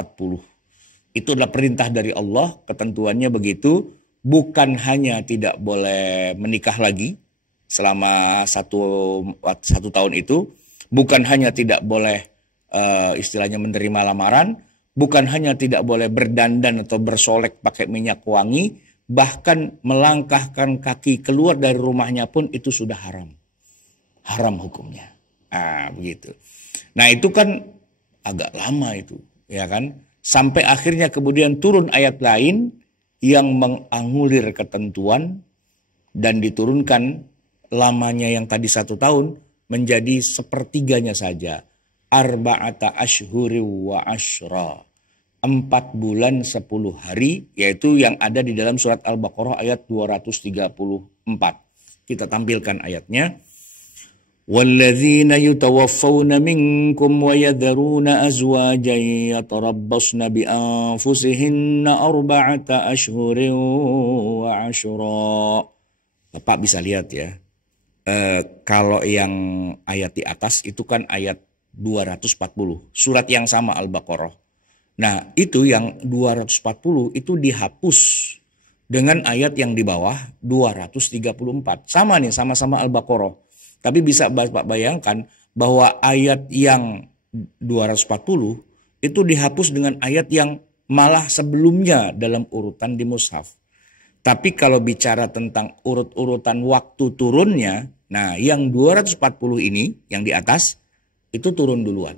Itu adalah perintah dari Allah, ketentuannya begitu. Bukan hanya tidak boleh menikah lagi selama satu tahun itu. Bukan hanya tidak boleh istilahnya menerima lamaran, bukan hanya tidak boleh berdandan atau bersolek pakai minyak wangi, bahkan melangkahkan kaki keluar dari rumahnya pun itu sudah haram. Haram hukumnya. Begitu. Nah itu kan agak lama itu, ya kan? Sampai akhirnya kemudian turun ayat lain yang menganulir ketentuan dan diturunkan lamanya yang tadi 1 tahun menjadi sepertiganya saja. Arba'ata ashhuri wa ashra. 4 bulan 10 hari, yaitu yang ada di dalam surat Al-Baqarah ayat 234. Kita tampilkan ayatnya. وَالَّذِينَ يُتَوَفَّوْنَ مِنْكُمْ وَيَذَرُونَ أَزْوَاجًا يَتَرَبَّصْنَ بِأَنفُسِهِنَّ 4 أَشْهُرٍ وَعَشْرًا. Bapak bisa lihat ya, kalau yang ayat di atas itu kan ayat 240, surat yang sama Al-Baqarah. Nah itu yang 240 itu dihapus dengan ayat yang di bawah 234. Sama nih, sama-sama Al-Baqarah. Tapi bisa Bapak bayangkan bahwa ayat yang 240 itu dihapus dengan ayat yang malah sebelumnya dalam urutan di mushaf. Tapi kalau bicara tentang urut-urutan waktu turunnya, nah yang 240 ini yang di atas itu turun duluan.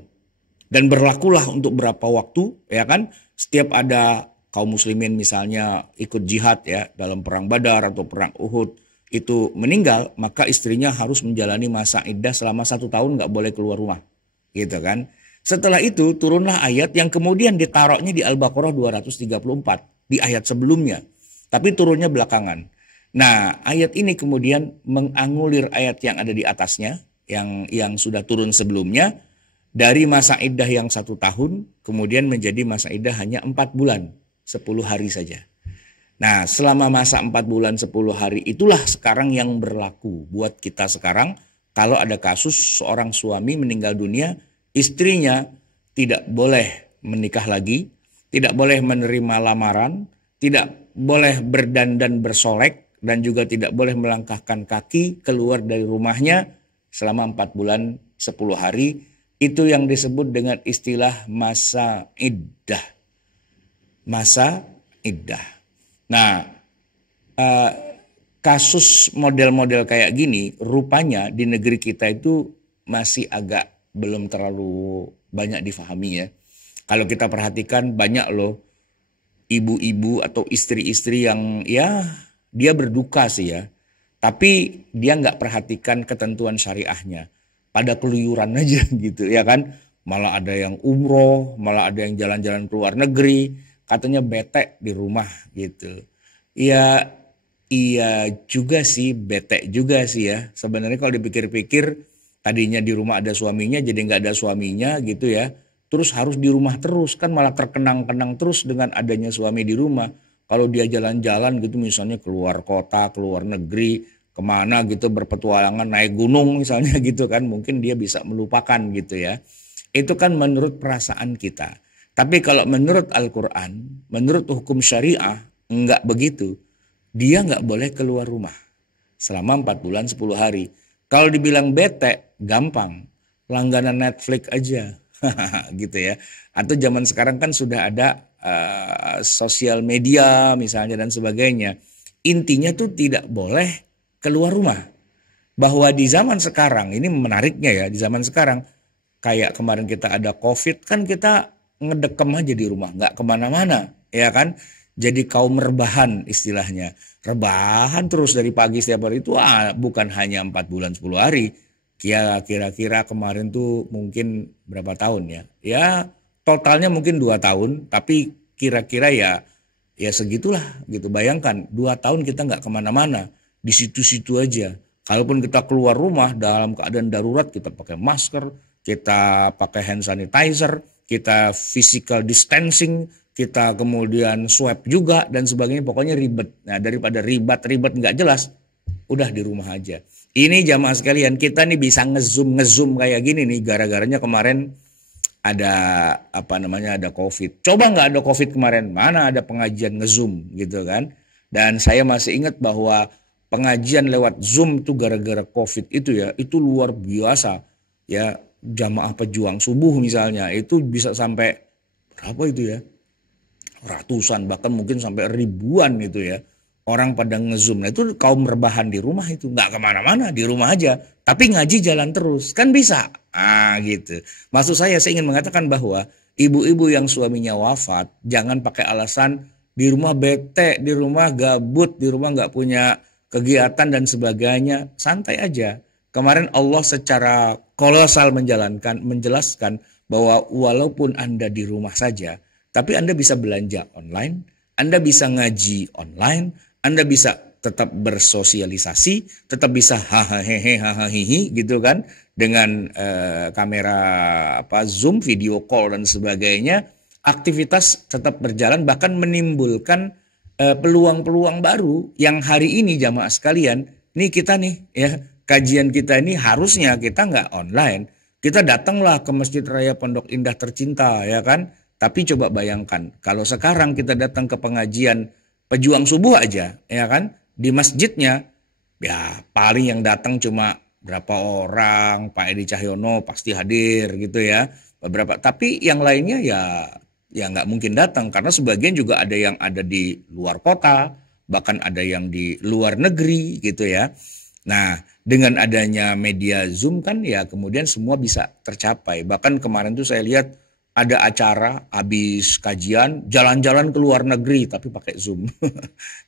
Dan berlakulah untuk berapa waktu, ya kan? Setiap ada kaum muslimin misalnya ikut jihad ya dalam perang Badar atau perang Uhud, itu meninggal, maka istrinya harus menjalani masa iddah selama 1 tahun, nggak boleh keluar rumah, gitu kan. Setelah itu turunlah ayat yang kemudian ditaruhnya di Al-Baqarah 234 di ayat sebelumnya, tapi turunnya belakangan. Nah ayat ini kemudian menganulir ayat yang ada di atasnya, yang sudah turun sebelumnya, dari masa iddah yang 1 tahun kemudian menjadi masa iddah hanya 4 bulan 10 hari saja. Nah selama masa 4 bulan 10 hari itulah sekarang yang berlaku buat kita sekarang. Kalau ada kasus seorang suami meninggal dunia, istrinya tidak boleh menikah lagi, tidak boleh menerima lamaran, tidak boleh berdandan bersolek, dan juga tidak boleh melangkahkan kaki keluar dari rumahnya selama 4 bulan 10 hari. Itu yang disebut dengan istilah masa iddah. Masa iddah. Nah, kasus model-model kayak gini rupanya di negeri kita itu masih agak belum terlalu banyak difahami ya. Kalau kita perhatikan banyak loh ibu-ibu atau istri-istri yang ya dia berduka sih ya. Tapi dia nggak perhatikan ketentuan syariahnya. Pada keluyuran aja gitu ya kan. Malah ada yang umroh, malah ada yang jalan-jalan ke luar negeri. Katanya bete di rumah gitu. Ya iya juga sih, bete juga sih ya. Sebenarnya kalau dipikir-pikir tadinya di rumah ada suaminya jadi nggak ada suaminya gitu ya. Terus harus di rumah terus, kan malah terkenang-kenang terus dengan adanya suami di rumah. Kalau dia jalan-jalan gitu misalnya keluar kota, keluar negeri, kemana gitu berpetualangan naik gunung misalnya gitu kan. Mungkin dia bisa melupakan gitu ya. Itu kan menurut perasaan kita. Tapi kalau menurut Al-Quran, menurut hukum syariah, enggak begitu. Dia enggak boleh keluar rumah selama 4 bulan 10 hari. Kalau dibilang bete, gampang. Langganan Netflix aja. Gitu ya. Atau zaman sekarang kan sudah ada sosial media misalnya dan sebagainya. Intinya tuh tidak boleh keluar rumah. Bahwa di zaman sekarang, ini menariknya ya, di zaman sekarang, kayak kemarin kita ada COVID, kan kita ngedekem aja di rumah, nggak kemana-mana, ya kan? Jadi kaum rebahan istilahnya, rebahan terus dari pagi setiap hari itu bukan hanya 4 bulan 10 hari, kira-kira kemarin tuh mungkin berapa tahun ya? Ya totalnya mungkin 2 tahun, tapi kira-kira ya segitulah gitu. Bayangkan 2 tahun kita nggak kemana-mana, di situ-situ aja. Kalaupun kita keluar rumah dalam keadaan darurat, kita pakai masker, kita pakai hand sanitizer, kita physical distancing, kita kemudian swab juga dan sebagainya, pokoknya ribet. Nah daripada ribet nggak jelas, udah di rumah aja. Ini jamaah sekalian, kita nih bisa ngezoom kayak gini nih, gara-garanya kemarin ada ada COVID. Coba nggak ada COVID kemarin, mana ada pengajian ngezoom gitu kan. Dan saya masih ingat bahwa pengajian lewat Zoom tuh gara-gara COVID itu ya, itu luar biasa ya. jamaah pejuang subuh misalnya, itu bisa sampai berapa itu ya? Ratusan, bahkan mungkin sampai ribuan itu ya. Orang pada nge-zoom. Nah itu kaum rebahan di rumah itu. Nggak kemana-mana, di rumah aja. Tapi ngaji jalan terus. Kan bisa. Ah gitu. Maksud saya ingin mengatakan bahwa ibu-ibu yang suaminya wafat, jangan pakai alasan di rumah bete, di rumah gabut, di rumah nggak punya kegiatan dan sebagainya. Santai aja. Kemarin Allah secara kolosal menjelaskan bahwa walaupun Anda di rumah saja, tapi Anda bisa belanja online, Anda bisa ngaji online, Anda bisa tetap bersosialisasi, tetap bisa hahaha gitu kan, dengan kamera Zoom, video call dan sebagainya. Aktivitas tetap berjalan, bahkan menimbulkan peluang-peluang baru yang hari ini jamaah sekalian, nih kita nih ya, kajian kita ini harusnya kita nggak online, kita datanglah ke Masjid Raya Pondok Indah tercinta ya kan. Tapi coba bayangkan kalau sekarang kita datang ke pengajian pejuang subuh aja ya kan, di masjidnya ya paling yang datang cuma berapa orang, Pak Edi Cahyono pasti hadir gitu ya, beberapa, tapi yang lainnya ya nggak mungkin datang karena sebagian juga ada yang ada di luar kota, bahkan ada yang di luar negeri gitu ya. Nah, dengan adanya media Zoom kan ya kemudian semua bisa tercapai. Bahkan kemarin tuh saya lihat ada acara habis kajian jalan-jalan ke luar negeri tapi pakai Zoom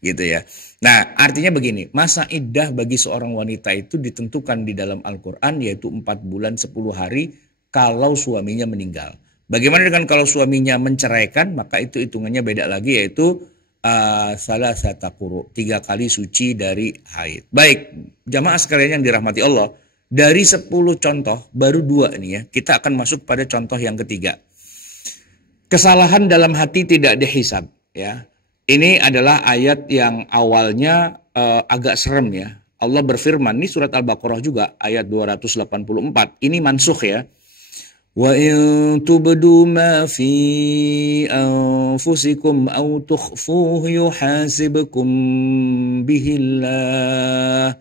gitu ya. Nah, artinya begini, masa iddah bagi seorang wanita itu ditentukan di dalam Al-Qur'an yaitu 4 bulan 10 hari kalau suaminya meninggal. Bagaimana dengan kalau suaminya menceraikan, maka itu hitungannya beda lagi, yaitu salah satu quru, 3 kali suci dari haid. Baik, jamaah sekalian yang dirahmati Allah, dari 10 contoh baru 2 nih ya, kita akan masuk pada contoh yang ketiga. Kesalahan dalam hati tidak dihisab ya. Ini adalah ayat yang awalnya agak serem ya. Allah berfirman, ini surat Al-Baqarah juga ayat 284. Ini mansukh ya. Wa in tubdu ma fi anfusikum aw tukhfuhu yuhasibkum bihillah.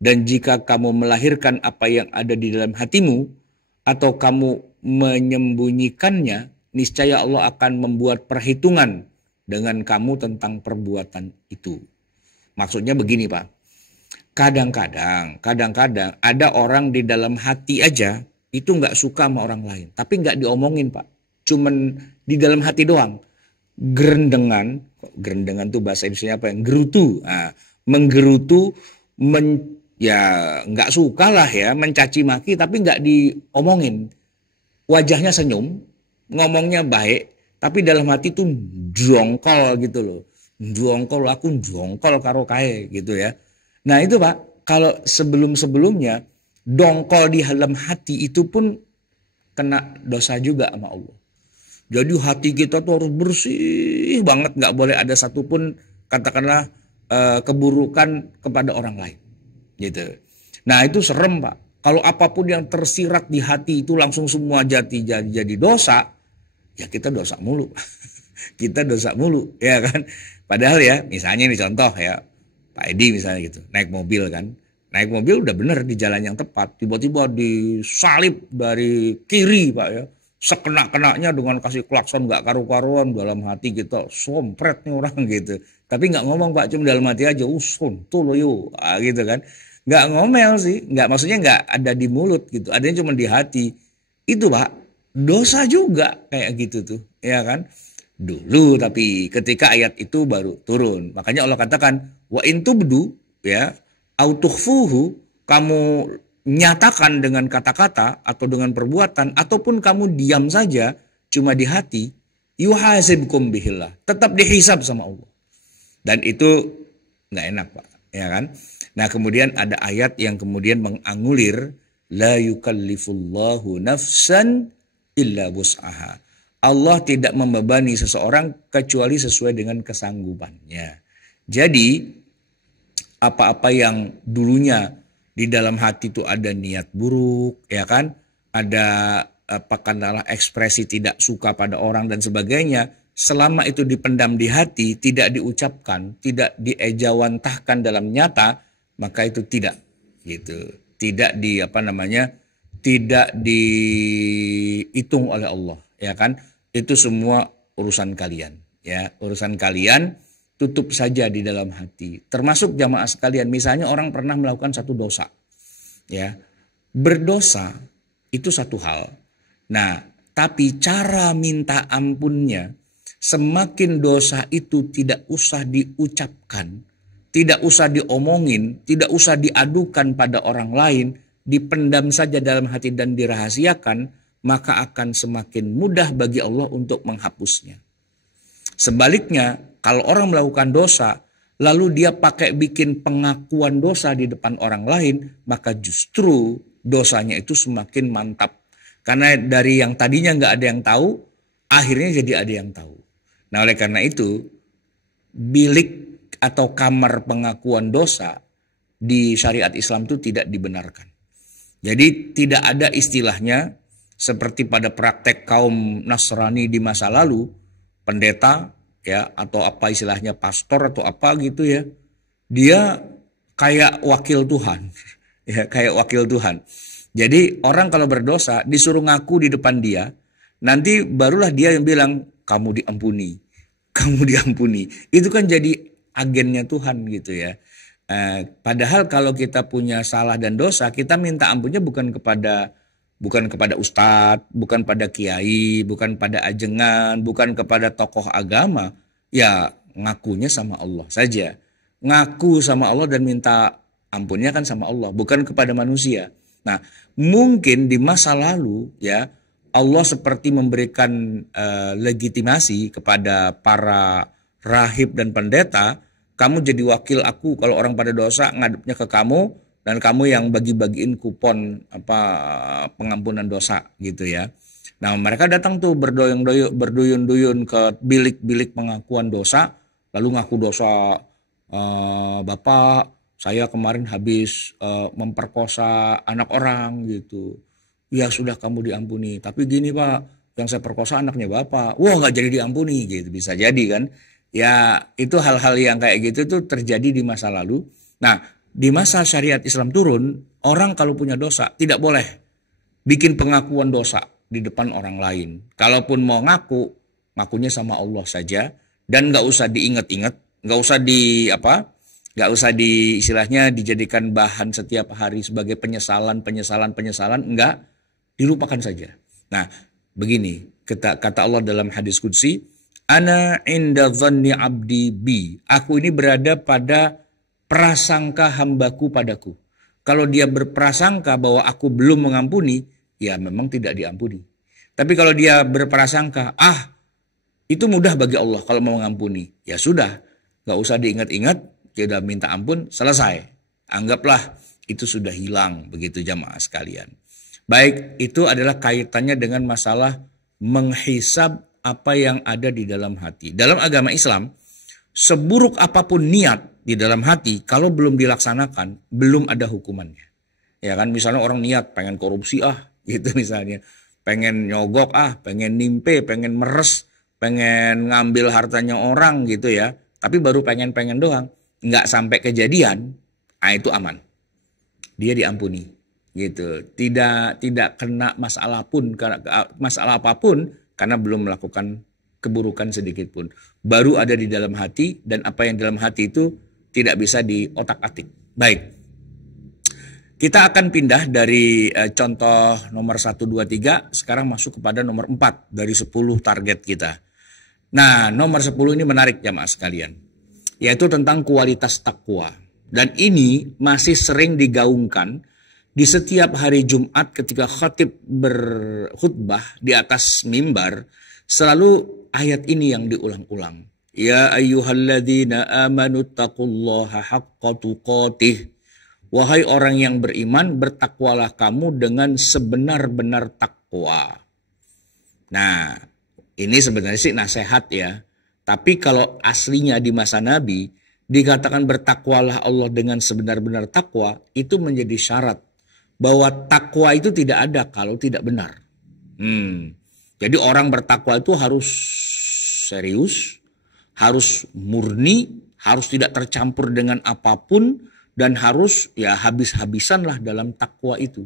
Dan jika kamu melahirkan apa yang ada di dalam hatimu atau kamu menyembunyikannya, niscaya Allah akan membuat perhitungan dengan kamu tentang perbuatan itu. Maksudnya begini Pak, kadang-kadang ada orang di dalam hati aja itu nggak suka sama orang lain, tapi nggak diomongin Pak, cuman di dalam hati doang. Gerendengan tuh bahasa Indonesia apa ya? Gerutu, menggerutu, ya nggak suka lah ya, mencaci maki, tapi nggak diomongin. Wajahnya senyum, ngomongnya baik, tapi dalam hati tuh jongkol gitu loh. Jongkol, aku jongkol karo kae gitu ya. Nah itu Pak, kalau sebelum-sebelumnya dongkol di dalam hati itu pun kena dosa juga sama Allah. Jadi hati kita tuh harus bersih banget, nggak boleh ada satupun katakanlah keburukan kepada orang lain gitu. Nah itu serem Pak, kalau apapun yang tersirat di hati itu langsung semua jadi dosa, ya kita dosa mulu. Kita dosa mulu ya kan. Padahal ya misalnya ini contoh ya, Pak Edi misalnya gitu, naik mobil kan, naik mobil udah bener di jalan yang tepat, tiba-tiba disalip dari kiri Pak ya, sekena-kenanya dengan kasih klakson nggak karu-karuan, dalam hati kita sompret nih orang gitu, tapi nggak ngomong Pak, cuma dalam hati aja, tuh lo yuk gitu kan, nggak ngomel sih, nggak, maksudnya nggak ada di mulut gitu, adanya cuma di hati. Itu Pak, dosa juga kayak gitu tuh, ya kan? Dulu, tapi ketika ayat itu baru turun. Makanya Allah katakan, wa in tubdu ya, au tukhfuhu, kamu nyatakan dengan kata-kata atau dengan perbuatan, ataupun kamu diam saja cuma di hati, yuhasibkum bihillah, tetap dihisab sama Allah. Dan itu nggak enak Pak, ya kan? Nah kemudian ada ayat yang kemudian menganulir, la yukallifullahu nafsan illa wus'aha. Allah tidak membebani seseorang kecuali sesuai dengan kesanggupannya. Jadi apa-apa yang dulunya di dalam hati itu ada niat buruk, ya kan? Ada katakanlah ekspresi tidak suka pada orang dan sebagainya, selama itu dipendam di hati, tidak diucapkan, tidak diejawantahkan dalam nyata, maka itu tidak gitu. Tidak tidak dihitung oleh Allah, ya kan? Itu semua urusan kalian, ya. Urusan kalian, tutup saja di dalam hati. Termasuk jamaah sekalian, misalnya orang pernah melakukan satu dosa, ya. Berdosa itu satu hal. Nah, tapi cara minta ampunnya, semakin dosa itu tidak usah diucapkan, tidak usah diomongin, tidak usah diadukan pada orang lain, dipendam saja dalam hati dan dirahasiakan, maka akan semakin mudah bagi Allah untuk menghapusnya. Sebaliknya, kalau orang melakukan dosa, lalu dia pakai bikin pengakuan dosa di depan orang lain, maka justru dosanya itu semakin mantap. Karena dari yang tadinya nggak ada yang tahu, akhirnya jadi ada yang tahu. Nah, oleh karena itu, bilik atau kamar pengakuan dosa di syariat Islam itu tidak dibenarkan. Jadi tidak ada istilahnya seperti pada praktek kaum Nasrani di masa lalu, pendeta ya atau apa istilahnya pastor atau apa gitu ya. Dia kayak wakil Tuhan. Ya, kayak wakil Tuhan. Jadi orang kalau berdosa disuruh ngaku di depan dia, nanti barulah dia yang bilang kamu diampuni. Kamu diampuni. Itu kan jadi agennya Tuhan gitu ya. Padahal kalau kita punya salah dan dosa, kita minta ampunnya bukan kepada ustadz, bukan pada kiai, bukan pada ajengan, bukan kepada tokoh agama. Ya ngakunya sama Allah saja. Ngaku sama Allah dan minta ampunnya kan sama Allah, bukan kepada manusia. Nah, mungkin di masa lalu ya Allah seperti memberikan legitimasi kepada para rahib dan pendeta. Kamu jadi wakil aku kalau orang pada dosa ngadepnya ke kamu dan kamu yang bagi-bagiin kupon pengampunan dosa gitu ya. Nah, mereka datang tuh berduyun-duyun ke bilik-bilik pengakuan dosa, lalu ngaku dosa, Bapak, saya kemarin habis memperkosa anak orang gitu. Ya sudah kamu diampuni, tapi gini Pak, yang saya perkosa anaknya Bapak. Wah, nggak jadi diampuni gitu, bisa jadi kan. Ya itu hal-hal yang kayak gitu tuh terjadi di masa lalu. Nah, di masa syariat Islam turun, orang kalau punya dosa tidak boleh bikin pengakuan dosa di depan orang lain. Kalaupun mau ngaku, ngakunya sama Allah saja dan nggak usah diingat-ingat, nggak usah istilahnya dijadikan bahan setiap hari sebagai penyesalan, enggak, dilupakan saja. Nah, begini kata Allah dalam hadis qudsi, Ana inda dhanni abdi bi. Aku ini berada pada prasangka hambaku padaku. Kalau dia berprasangka bahwa aku belum mengampuni, ya memang tidak diampuni. Tapi kalau dia berprasangka, itu mudah bagi Allah kalau mau mengampuni. Ya sudah, gak usah diingat-ingat, dia udah minta ampun, selesai. Anggaplah itu sudah hilang, begitu jamaah sekalian. Baik, itu adalah kaitannya dengan masalah menghisab apa yang ada di dalam hati. Dalam agama Islam, seburuk apapun niat di dalam hati, kalau belum dilaksanakan, belum ada hukumannya. Ya kan, misalnya orang niat pengen korupsi gitu misalnya. Pengen nyogok pengen nimpe, pengen meres, pengen ngambil hartanya orang gitu ya. Tapi baru pengen-pengen doang. Nggak sampai kejadian, itu aman. Dia diampuni gitu. Tidak kena masalah apapun, karena belum melakukan keburukan sedikit pun. Baru ada di dalam hati, dan apa yang dalam hati itu tidak bisa diotak-atik. Baik, kita akan pindah dari contoh nomor 1, 2, 3, sekarang masuk kepada nomor 4 dari 10 target kita. Nah, nomor 10 ini menarik jamaah sekalian, yaitu tentang kualitas takwa. Dan ini masih sering digaungkan di setiap hari Jumat ketika khatib berkhutbah di atas mimbar, selalu ayat ini yang diulang-ulang. Ya ayyuhalladzina amanu taqullaha haqqa tuqatih. Wahai orang yang beriman, bertakwalah kamu dengan sebenar-benar takwa. Nah, ini sebenarnya sih nasihat ya. Tapi kalau aslinya di masa Nabi, dikatakan bertakwalah Allah dengan sebenar-benar takwa, itu menjadi syarat bahwa takwa itu tidak ada kalau tidak benar. Jadi orang bertakwa itu harus serius, harus murni, harus tidak tercampur dengan apapun, dan harus ya habis-habisan lah dalam takwa itu.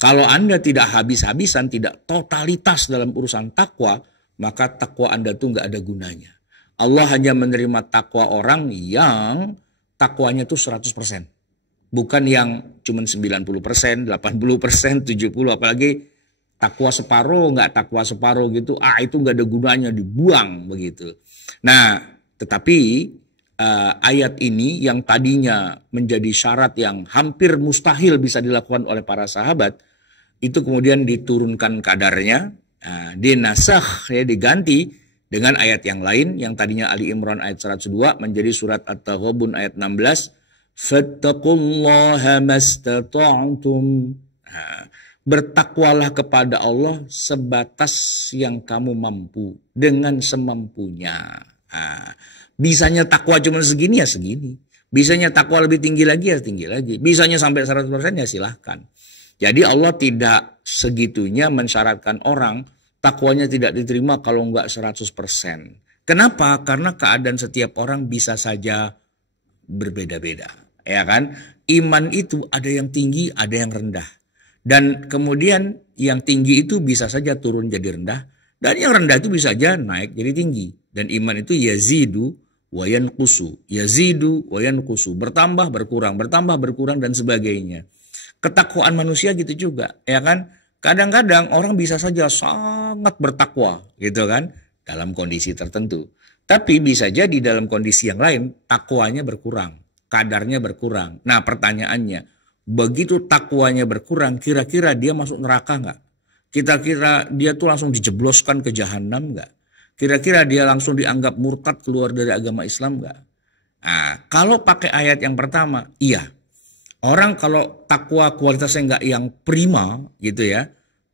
Kalau Anda tidak habis-habisan, tidak totalitas dalam urusan takwa, maka takwa Anda tuh nggak ada gunanya. Allah hanya menerima takwa orang yang takwanya tuh 100%. Bukan yang cuma 90%, 80%, 70%, apalagi takwa separuh, nggak takwa separuh gitu. Itu nggak ada gunanya, dibuang begitu. Nah, tetapi ayat ini yang tadinya menjadi syarat yang hampir mustahil bisa dilakukan oleh para sahabat, itu kemudian diturunkan kadarnya, dinasakh, ya, diganti dengan ayat yang lain yang tadinya Ali Imran ayat 102 menjadi surat At-Taghabun ayat 16. Fattaqullaha mastata'tum. Bertakwalah kepada Allah sebatas yang kamu mampu, dengan semampunya. Bisanya takwa cuma segini ya segini. Bisanya takwa lebih tinggi lagi ya tinggi lagi. Bisanya sampai 100% ya silahkan. Jadi Allah tidak segitunya mensyaratkan orang takwanya tidak diterima kalau enggak 100%. Kenapa? Karena keadaan setiap orang bisa saja berbeda-beda. Ya kan? Iman itu ada yang tinggi, ada yang rendah. Dan kemudian yang tinggi itu bisa saja turun jadi rendah. Dan yang rendah itu bisa saja naik jadi tinggi. Dan iman itu yazidu wa yanqusu. Yazidu wa yanqusu. Bertambah, berkurang, bertambah, berkurang, dan sebagainya. Ketakwaan manusia gitu juga. Ya kan? Kadang-kadang orang bisa saja sangat bertakwa. Gitu kan? Dalam kondisi tertentu. Tapi bisa jadi dalam kondisi yang lain takwanya berkurang. Kadarnya berkurang. Nah pertanyaannya, begitu takwanya berkurang, kira-kira dia masuk neraka nggak? Kira-kira dia tuh langsung dijebloskan ke jahanam nggak? Kira-kira dia langsung dianggap murtad keluar dari agama Islam nggak? Nah, kalau pakai ayat yang pertama, iya. Orang kalau takwa kualitasnya nggak yang prima gitu ya,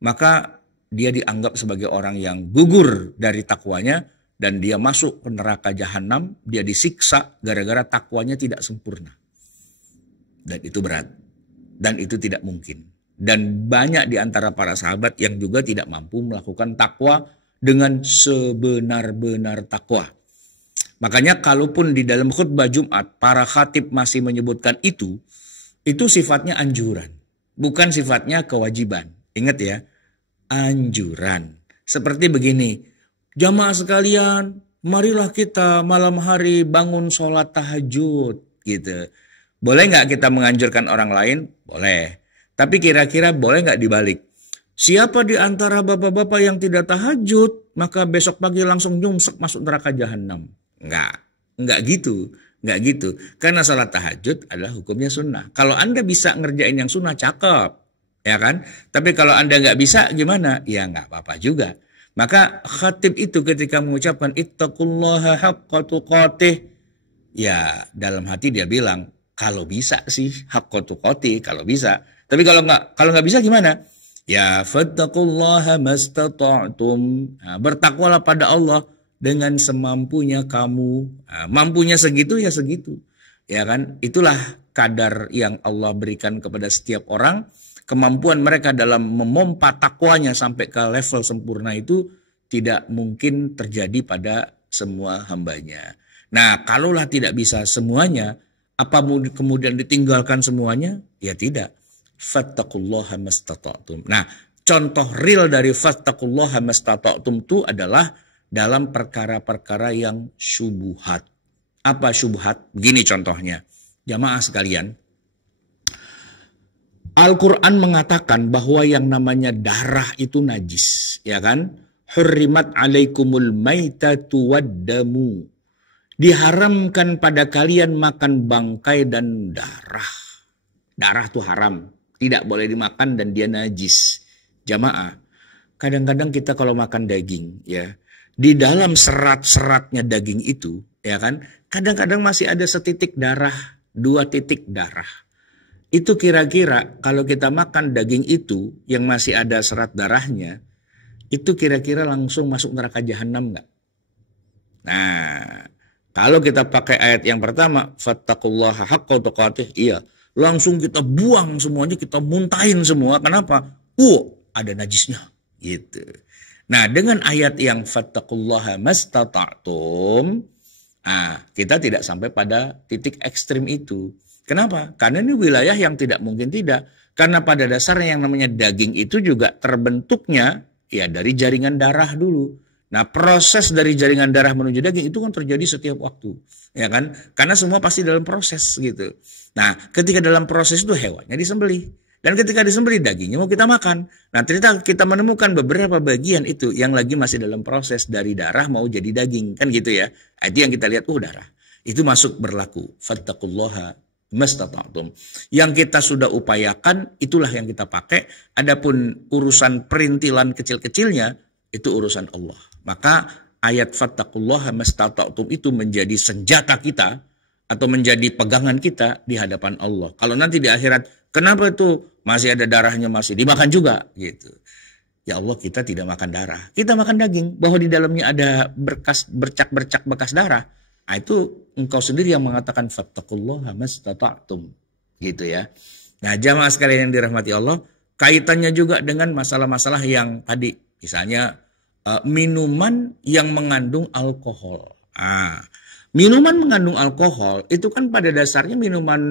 maka dia dianggap sebagai orang yang gugur dari takwanya, dan dia masuk ke neraka jahanam, dia disiksa gara-gara takwanya tidak sempurna. Dan itu berat. Dan itu tidak mungkin. Dan banyak di antara para sahabat yang juga tidak mampu melakukan takwa dengan sebenar-benar takwa. Makanya kalaupun di dalam khutbah Jumat para khatib masih menyebutkan itu sifatnya anjuran. Bukan sifatnya kewajiban. Ingat ya, anjuran. Seperti begini. Jamaah sekalian, marilah kita malam hari bangun sholat tahajud gitu. Boleh nggak kita menganjurkan orang lain? Boleh. Tapi kira-kira boleh nggak dibalik? Siapa di antara bapak-bapak yang tidak tahajud, maka besok pagi langsung nyungsep masuk neraka jahanam? Nggak gitu. Nggak gitu. Karena sholat tahajud adalah hukumnya sunnah. Kalau Anda bisa ngerjain yang sunnah, cakep. Ya kan? Tapi kalau Anda nggak bisa, gimana? Ya nggak apa-apa juga. Maka khatib itu ketika mengucapkan ittaqullaha haqqa tuqatih, ya dalam hati dia bilang, kalau bisa sih haqqa tuqatih, kalau bisa. Tapi kalau nggak bisa gimana? Ya fattaqullaha mastata'tum. Nah, bertakwalah pada Allah dengan semampunya kamu. Nah, mampunya segitu ya segitu. Ya kan? Itulah kadar yang Allah berikan kepada setiap orang. Kemampuan mereka dalam memompa takwanya sampai ke level sempurna itu tidak mungkin terjadi pada semua hambanya. Nah, kalaulah tidak bisa semuanya, apa kemudian ditinggalkan semuanya? Ya tidak. Fattaqullaha mastata'tum. Nah, contoh real dari fattaqullaha mastata'tum itu adalah dalam perkara-perkara yang syubhat. Apa syubhat? Begini contohnya. Jamaah sekalian, Al-Quran mengatakan bahwa yang namanya darah itu najis, ya kan? Hurrimat alaikumul maitatu waddamu. Diharamkan pada kalian makan bangkai dan darah. Darah itu haram, tidak boleh dimakan dan dia najis. Jamaah, kadang-kadang kita kalau makan daging, ya, di dalam serat-seratnya daging itu, ya kan? Kadang-kadang masih ada setitik darah, 2 titik darah. Itu kira-kira kalau kita makan daging itu yang masih ada serat darahnya, itu kira-kira langsung masuk neraka jahanam nggak? Nah, kalau kita pakai ayat yang pertama, fattaqullaha haqqa tuqatih, iya, langsung kita buang semuanya, kita muntahin semua. Kenapa? Ada najisnya, gitu. Nah, dengan ayat yang fattaqullaha mastata'tum, kita tidak sampai pada titik ekstrim itu. Kenapa? Karena ini wilayah yang tidak mungkin tidak. Karena pada dasarnya yang namanya daging itu juga terbentuknya ya dari jaringan darah dulu. Nah, proses dari jaringan darah menuju daging itu kan terjadi setiap waktu, ya kan? Karena semua pasti dalam proses gitu. Nah, ketika dalam proses itu hewannya disembelih. Dan ketika disembelih dagingnya mau kita makan. Nah, ternyata kita menemukan beberapa bagian itu yang lagi masih dalam proses dari darah mau jadi daging, kan gitu ya. Nah, itu yang kita lihat, darah. Itu masuk berlaku. Fattaqullaha mastata'tum. Yang kita sudah upayakan, itulah yang kita pakai. Adapun urusan perintilan kecil-kecilnya, itu urusan Allah. Maka ayat fattaqullaha mastata'tum itu menjadi senjata kita atau menjadi pegangan kita di hadapan Allah. Kalau nanti di akhirat, kenapa itu masih ada darahnya, masih dimakan juga gitu. Ya Allah, kita tidak makan darah. Kita makan daging, bahwa di dalamnya ada bercak-bercak bekas darah. Nah, itu engkau sendiri yang mengatakan fattaqullaha mastata'tum gitu ya. Nah, jamaah sekalian yang dirahmati Allah, kaitannya juga dengan masalah-masalah yang tadi, misalnya minuman yang mengandung alkohol. Minuman mengandung alkohol itu kan pada dasarnya minuman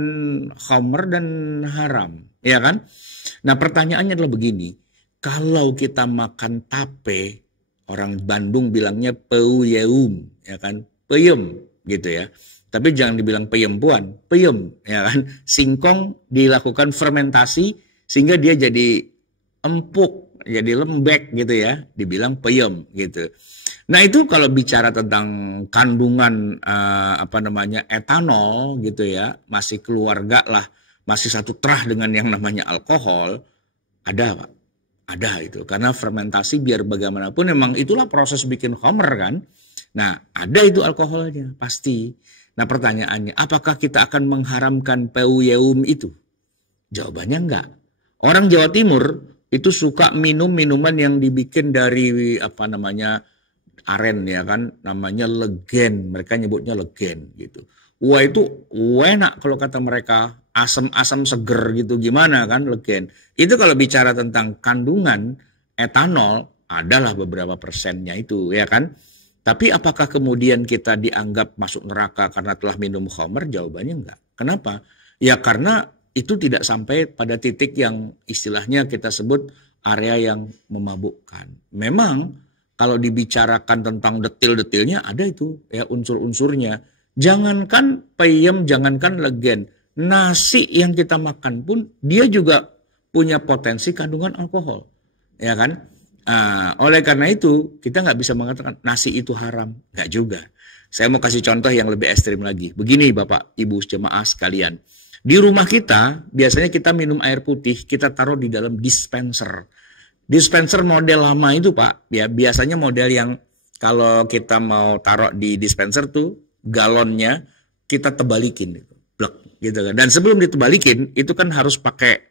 khamr dan haram, ya kan? Nah, pertanyaannya adalah begini, kalau kita makan tape, orang Bandung bilangnya peuyeum, ya kan? Peyem gitu ya. Tapi jangan dibilang peyempuan, peyem, ya kan? Singkong dilakukan fermentasi sehingga dia jadi empuk, jadi lembek gitu ya, dibilang peyem gitu. Nah, itu kalau bicara tentang kandungan etanol gitu ya, masih keluarga lah, masih satu terah dengan yang namanya alkohol, ada Pak. Ada itu, karena fermentasi biar bagaimanapun memang itulah proses bikin khamr kan. Nah, ada itu alkoholnya pasti. Nah, pertanyaannya, apakah kita akan mengharamkan peuyeum itu? Jawabannya enggak. Orang Jawa Timur itu suka minum minuman yang dibikin dari aren ya kan, namanya legen, mereka nyebutnya legen gitu. Wah, itu enak kalau kata mereka, asam-asam seger gitu, gimana kan legen. Itu kalau bicara tentang kandungan etanol, adalah beberapa persennya itu ya kan. Tapi apakah kemudian kita dianggap masuk neraka karena telah minum khamr? Jawabannya enggak. Kenapa? Ya karena itu tidak sampai pada titik yang istilahnya kita sebut area yang memabukkan. Memang kalau dibicarakan tentang detil-detilnya ada itu ya unsur-unsurnya. Jangankan peyem, jangankan legen, nasi yang kita makan pun dia juga punya potensi kandungan alkohol, ya kan? Oleh karena itu kita nggak bisa mengatakan nasi itu haram, nggak juga. Saya mau kasih contoh yang lebih ekstrim lagi. Begini Bapak, Ibu jemaah sekalian, di rumah kita biasanya kita minum air putih, kita taruh di dalam dispenser. Dispenser model lama itu Pak, ya biasanya model yang kalau kita mau taruh di dispenser tuh galonnya kita tebalikin gitu, blek gitu kan. Dan sebelum ditebalikin itu kan harus pakai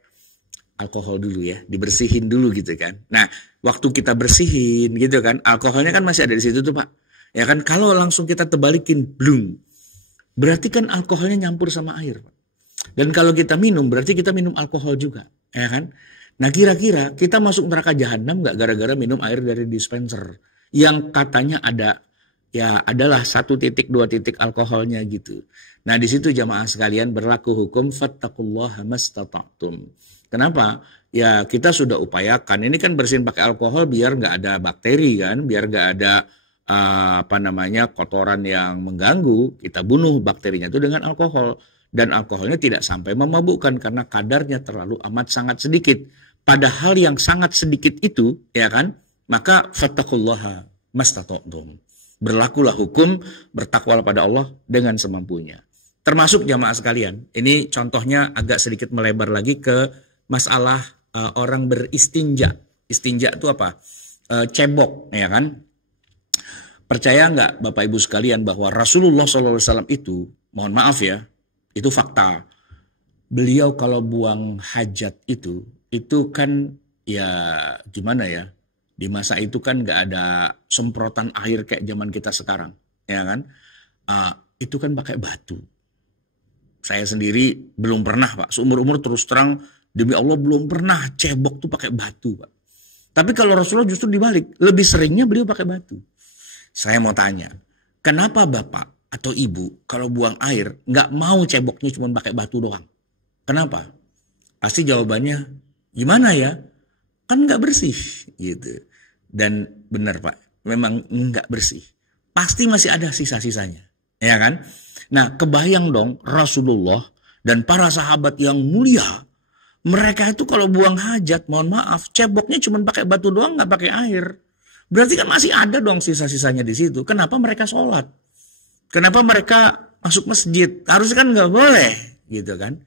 alkohol dulu ya, dibersihin dulu gitu kan. Nah, waktu kita bersihin gitu kan, alkoholnya kan masih ada di situ tuh Pak. Ya kan, kalau langsung kita tebalikin, blung, berarti kan alkoholnya nyampur sama air Pak. Dan kalau kita minum, berarti kita minum alkohol juga, ya kan. Nah, kira-kira kita masuk neraka jahanam nggak gara-gara minum air dari dispenser yang katanya ada ya adalah 1 titik 2 titik alkoholnya gitu. Nah, di situ jamaah sekalian berlaku hukum fattaqullaha mastata'tum. Kenapa? Ya kita sudah upayakan. Ini kan bersihin pakai alkohol biar nggak ada bakteri kan, biar nggak ada kotoran yang mengganggu. Kita bunuh bakterinya itu dengan alkohol. Dan alkoholnya tidak sampai memabukkan karena kadarnya terlalu amat sangat sedikit. Padahal yang sangat sedikit itu, ya kan, maka fattaqullaha mastata'tum. Berlakulah hukum, bertakwalah pada Allah dengan semampunya. Termasuk jamaah sekalian, ini contohnya agak sedikit melebar lagi ke masalah orang beristinja. Istinja itu apa? Cebok, ya kan? Percaya nggak Bapak Ibu sekalian bahwa Rasulullah SAW itu, mohon maaf ya, itu fakta. Beliau kalau buang hajat itu kan ya gimana ya? Di masa itu kan nggak ada semprotan air kayak zaman kita sekarang, ya kan? Itu kan pakai batu. Saya sendiri belum pernah Pak, seumur-umur terus terang demi Allah belum pernah cebok tuh pakai batu Pak. Tapi kalau Rasulullah justru dibalik, lebih seringnya beliau pakai batu. Saya mau tanya, kenapa Bapak atau ibu kalau buang air nggak mau ceboknya cuma pakai batu doang. Kenapa? Pasti jawabannya, gimana ya? Kan nggak bersih gitu. Dan benar Pak, memang nggak bersih. Pasti masih ada sisa-sisanya, ya kan? Nah, kebayang dong Rasulullah dan para sahabat yang mulia, mereka itu kalau buang hajat, mohon maaf, ceboknya cuma pakai batu doang, nggak pakai air. Berarti kan masih ada dong sisa-sisanya di situ. Kenapa mereka sholat? Kenapa mereka masuk masjid? Harusnya kan nggak boleh, gitu kan?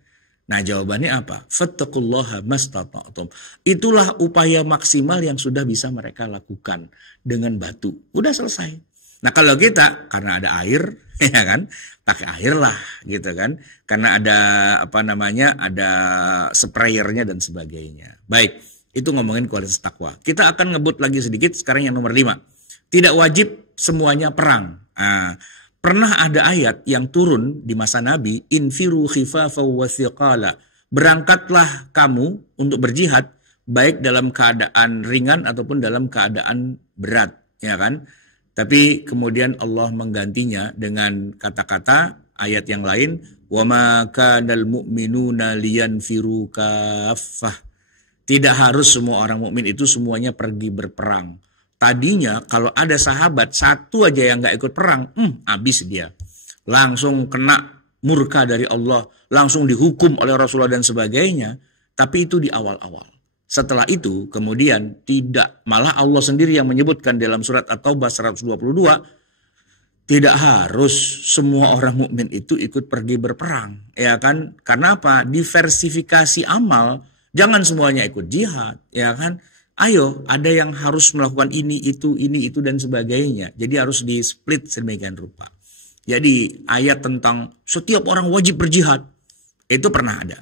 Nah, jawabannya apa? Fattaqullaha mastata'tum. Itulah upaya maksimal yang sudah bisa mereka lakukan dengan batu. Udah selesai. Nah, kalau kita karena ada air, ya kan, pakai air lah, gitu kan? Karena ada ada sprayernya dan sebagainya. Baik, itu ngomongin kualitas takwa. Kita akan ngebut lagi sedikit. Sekarang yang nomor 5. Tidak wajib semuanya perang. Nah, pernah ada ayat yang turun di masa Nabi, infiru khifafa wa thiqala. Berangkatlah kamu untuk berjihad baik dalam keadaan ringan ataupun dalam keadaan berat, ya kan? Tapi kemudian Allah menggantinya dengan kata-kata ayat yang lain, wa ma kanal mu'minuna liyanfiru kaffah. Tidak harus semua orang mukmin itu semuanya pergi berperang. Tadinya kalau ada sahabat satu aja yang nggak ikut perang, habis dia. Langsung kena murka dari Allah, langsung dihukum oleh Rasulullah dan sebagainya. Tapi itu di awal-awal. Setelah itu kemudian tidak, malah Allah sendiri yang menyebutkan dalam surat At-Taubah 122, tidak harus semua orang mukmin itu ikut pergi berperang, ya kan? Karena apa? Diversifikasi amal, jangan semuanya ikut jihad, ya kan? Ayo, ada yang harus melakukan ini, itu, dan sebagainya. Jadi harus di-split sedemikian rupa. Jadi ayat tentang setiap orang wajib berjihad, itu pernah ada.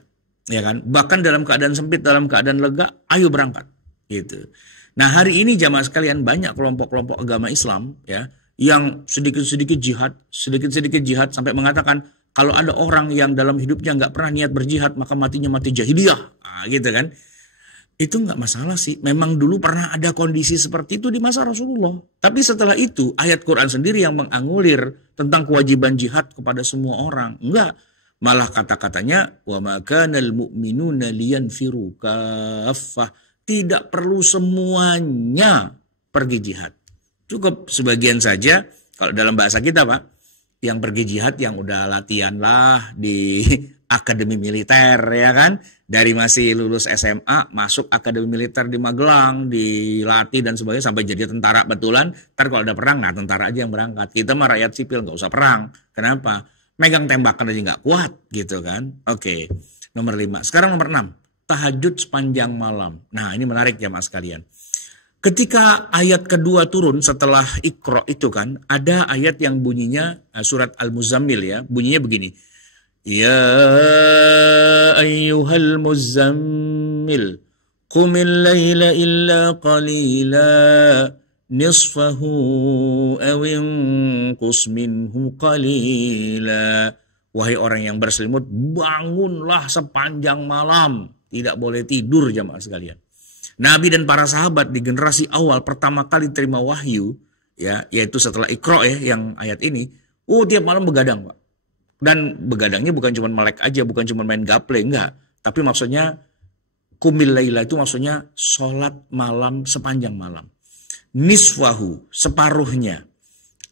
Ya kan? Bahkan dalam keadaan sempit, dalam keadaan lega, ayo berangkat. Gitu. Nah, hari ini jamaah sekalian banyak kelompok-kelompok agama Islam ya yang sedikit-sedikit jihad sampai mengatakan kalau ada orang yang dalam hidupnya nggak pernah niat berjihad maka matinya mati jahiliyah. Nah, gitu kan? Itu nggak masalah sih. Memang dulu pernah ada kondisi seperti itu di masa Rasulullah. Tapi setelah itu ayat Quran sendiri yang menganulir tentang kewajiban jihad kepada semua orang. Enggak. Malah kata-katanya wa ma kanal mu'minuna liyanfiru kaffah. Tidak perlu semuanya pergi jihad. Cukup sebagian saja. Kalau dalam bahasa kita Pak, yang pergi jihad yang udah latihan lah di akademi militer ya kan. Dari masih lulus SMA, masuk akademi militer di Magelang, dilatih dan sebagainya sampai jadi tentara betulan. Ntar kalau ada perang, nah tentara aja yang berangkat. Kita mah rakyat sipil, nggak usah perang. Kenapa? Megang tembakan aja nggak kuat gitu kan. Oke, nomor 5. Sekarang nomor 6. Tahajud sepanjang malam. Nah ini menarik jamaah sekalian. Ketika ayat kedua turun setelah Iqra itu kan, ada ayat yang bunyinya surat Al-Muzammil ya. Bunyinya begini. Ya ayyuhal muzammil qumil layla illa qalila nisfahu aw inqus minhu qalila. Wahai orang yang berselimut, bangunlah sepanjang malam. Tidak boleh tidur jamaah sekalian. Nabi dan para sahabat di generasi awal pertama kali terima wahyu ya, yaitu setelah Iqra ya yang ayat ini, tiap malam begadang Pak. Dan begadangnya bukan cuma melek aja, bukan cuma main gaple, enggak. Tapi maksudnya kumil laila itu maksudnya sholat malam sepanjang malam. Niswahu, separuhnya.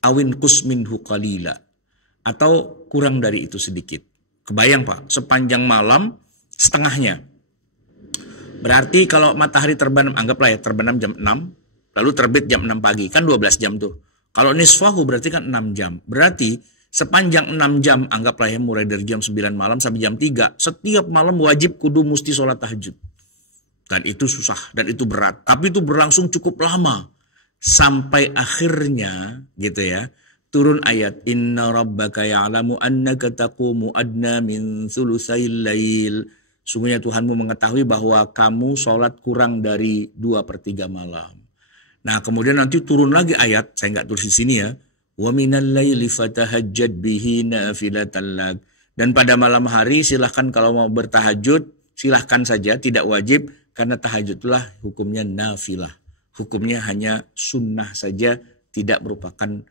Awin kusminhu qalila. Atau kurang dari itu sedikit. Kebayang Pak, sepanjang malam setengahnya. Berarti kalau matahari terbenam, anggaplah ya terbenam jam 6, lalu terbit jam 6 pagi, kan 12 jam tuh. Kalau niswahu berarti kan 6 jam. Berarti sepanjang 6 jam, anggaplah ya mulai dari jam 9 malam sampai jam 3, setiap malam wajib kudu mesti sholat tahajud. Dan itu susah, dan itu berat. Tapi itu berlangsung cukup lama. Sampai akhirnya, gitu ya, turun ayat, Inna rabbaka ya'lamu annaka taqumu adna min thulutsail lail. Sungguhnya Tuhanmu mengetahui bahwa kamu sholat kurang dari 2/3 malam. Nah kemudian nanti turun lagi ayat, saya nggak tulis di sini ya, wa minal laili fatahajjad bihi nafilatan lak. Dan pada malam hari silahkan kalau mau bertahajud, silahkan saja, tidak wajib, karena tahajud itulah hukumnya nafilah. Hukumnya hanya sunnah saja, tidak merupakan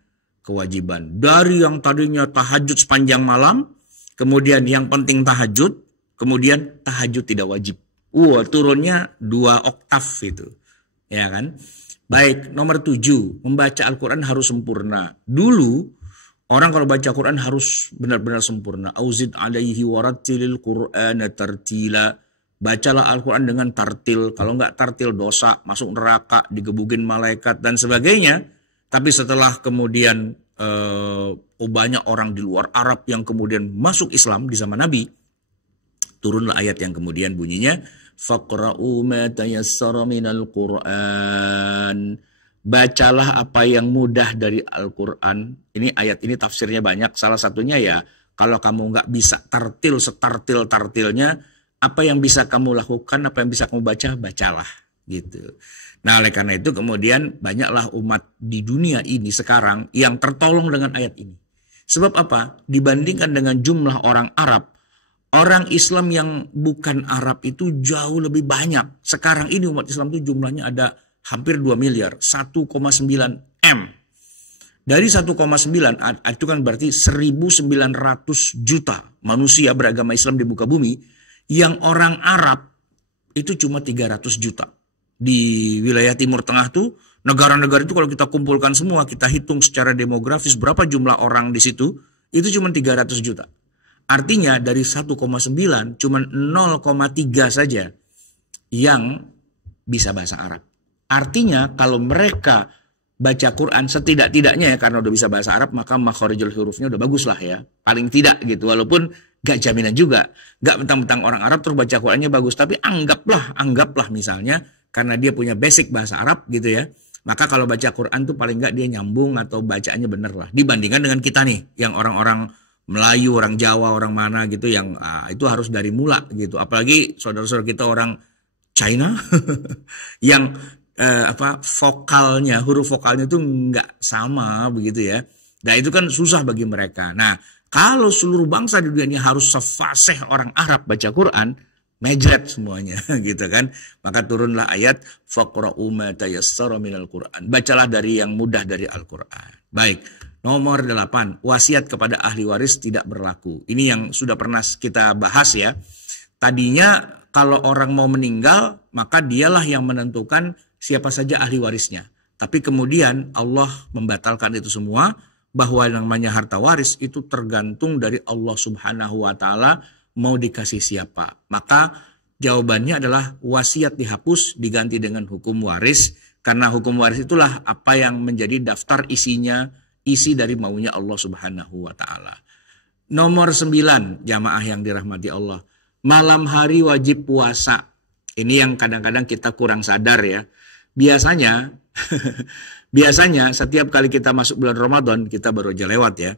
kewajiban. Dari yang tadinya tahajud sepanjang malam, kemudian yang penting tahajud, kemudian tahajud tidak wajib. Turunnya 2 oktav itu. Ya kan? Baik, nomor 7, membaca Al-Quran harus sempurna. Dulu, orang kalau baca Quran harus benar-benar sempurna. Auzid alaihi warattilil Qur'ana tartila. Bacalah Al-Quran dengan tartil. Kalau nggak tartil dosa, masuk neraka, digebugin malaikat dan sebagainya. Tapi setelah kemudian banyak orang di luar Arab yang kemudian masuk Islam di zaman Nabi, turunlah ayat yang kemudian bunyinya faqra'u ma tayassara minal Qur'an. Bacalah apa yang mudah dari Al-Quran. Ini ayat ini tafsirnya banyak. Salah satunya ya, kalau kamu nggak bisa tartil setartil-tartilnya, apa yang bisa kamu lakukan, apa yang bisa kamu baca, bacalah. Gitu. Nah, oleh karena itu kemudian banyaklah umat di dunia ini sekarang yang tertolong dengan ayat ini. Sebab apa? Dibandingkan dengan jumlah orang Arab, orang Islam yang bukan Arab itu jauh lebih banyak. Sekarang ini umat Islam itu jumlahnya ada hampir 2 miliar, 1,9 M. Dari 1,9 itu kan berarti 1.900 juta manusia beragama Islam di muka bumi. Yang orang Arab itu cuma 300 juta. Di wilayah Timur Tengah tuh, negara-negara itu kalau kita kumpulkan semua, kita hitung secara demografis berapa jumlah orang di situ, itu cuma 300 juta. Artinya dari 1,9 cuma 0,3 saja yang bisa bahasa Arab. Artinya kalau mereka baca Quran setidak-tidaknya ya, karena udah bisa bahasa Arab, maka makhorijul hurufnya udah bagus lah ya. Paling tidak gitu, walaupun gak jaminan juga. Gak mentang-mentang orang Arab terus baca Qurannya bagus, tapi anggaplah misalnya, karena dia punya basic bahasa Arab gitu ya. Maka kalau baca Quran tuh paling gak dia nyambung atau bacaannya bener lah. Dibandingkan dengan kita nih, yang orang-orang Melayu, orang Jawa, orang mana gitu, yang itu harus dari mula gitu. Apalagi saudara-saudara kita orang China, yang vokalnya, huruf vokalnya itu nggak sama begitu ya. Nah itu kan susah bagi mereka. Nah kalau seluruh bangsa di dunia ini harus sefasih orang Arab baca Quran, mejret semuanya gitu kan. Maka turunlah ayat faqra'u ma tayassara minal Quran. Bacalah dari yang mudah dari Al-Quran. Baik, nomor 8, wasiat kepada ahli waris tidak berlaku. Ini yang sudah pernah kita bahas ya. Tadinya kalau orang mau meninggal, maka dialah yang menentukan siapa saja ahli warisnya. Tapi kemudian Allah membatalkan itu semua, bahwa yang namanya harta waris itu tergantung dari Allah Subhanahu wa Ta'ala mau dikasih siapa. Maka jawabannya adalah wasiat dihapus diganti dengan hukum waris, karena hukum waris itulah apa yang menjadi daftar isinya, isi dari maunya Allah Subhanahu wa Ta'ala. Nomor 9, jamaah yang dirahmati Allah, malam hari wajib puasa. Ini yang kadang-kadang kita kurang sadar ya. Biasanya setiap kali kita masuk bulan Ramadan, kita baru aja lewat ya,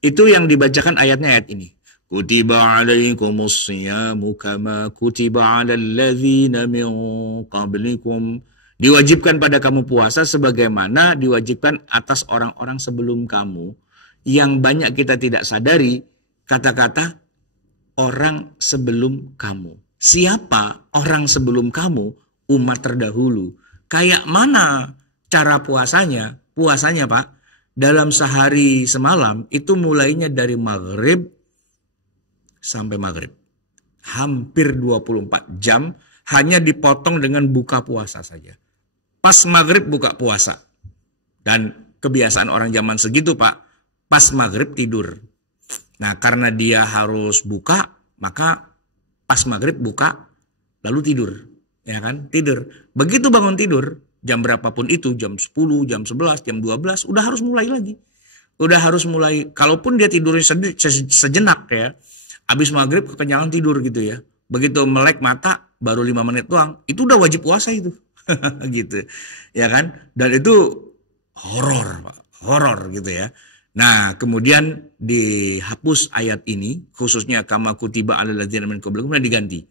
itu yang dibacakan ayatnya ayat ini. Kutiba alaikumus siyamu kama kutiba alal ladzina min qablikum. Diwajibkan pada kamu puasa sebagaimana diwajibkan atas orang-orang sebelum kamu. Yang banyak kita tidak sadari kata-kata orang sebelum kamu. Siapa orang sebelum kamu? Umat terdahulu. Kayak mana cara puasanya? Puasanya Pak, dalam sehari semalam itu mulainya dari maghrib sampai maghrib. Hampir 24 jam hanya dipotong dengan buka puasa saja. Pas maghrib buka puasa. Dan kebiasaan orang zaman segitu Pak, pas maghrib tidur. Nah karena dia harus buka, maka pas maghrib buka lalu tidur. Ya kan, tidur. Begitu bangun tidur, jam berapapun itu, jam 10, jam 11, jam 12, udah harus mulai lagi. Udah harus mulai, kalaupun dia tidurnya sejenak ya, habis maghrib kekenyangan tidur gitu ya. Begitu melek mata, baru 5 menit doang, itu udah wajib puasa itu. Gitu, ya kan. Dan itu horor, Pak. Horor gitu ya. Nah, kemudian dihapus ayat ini, khususnya kama kutiba alal ladzina min qablikum, kemudian diganti.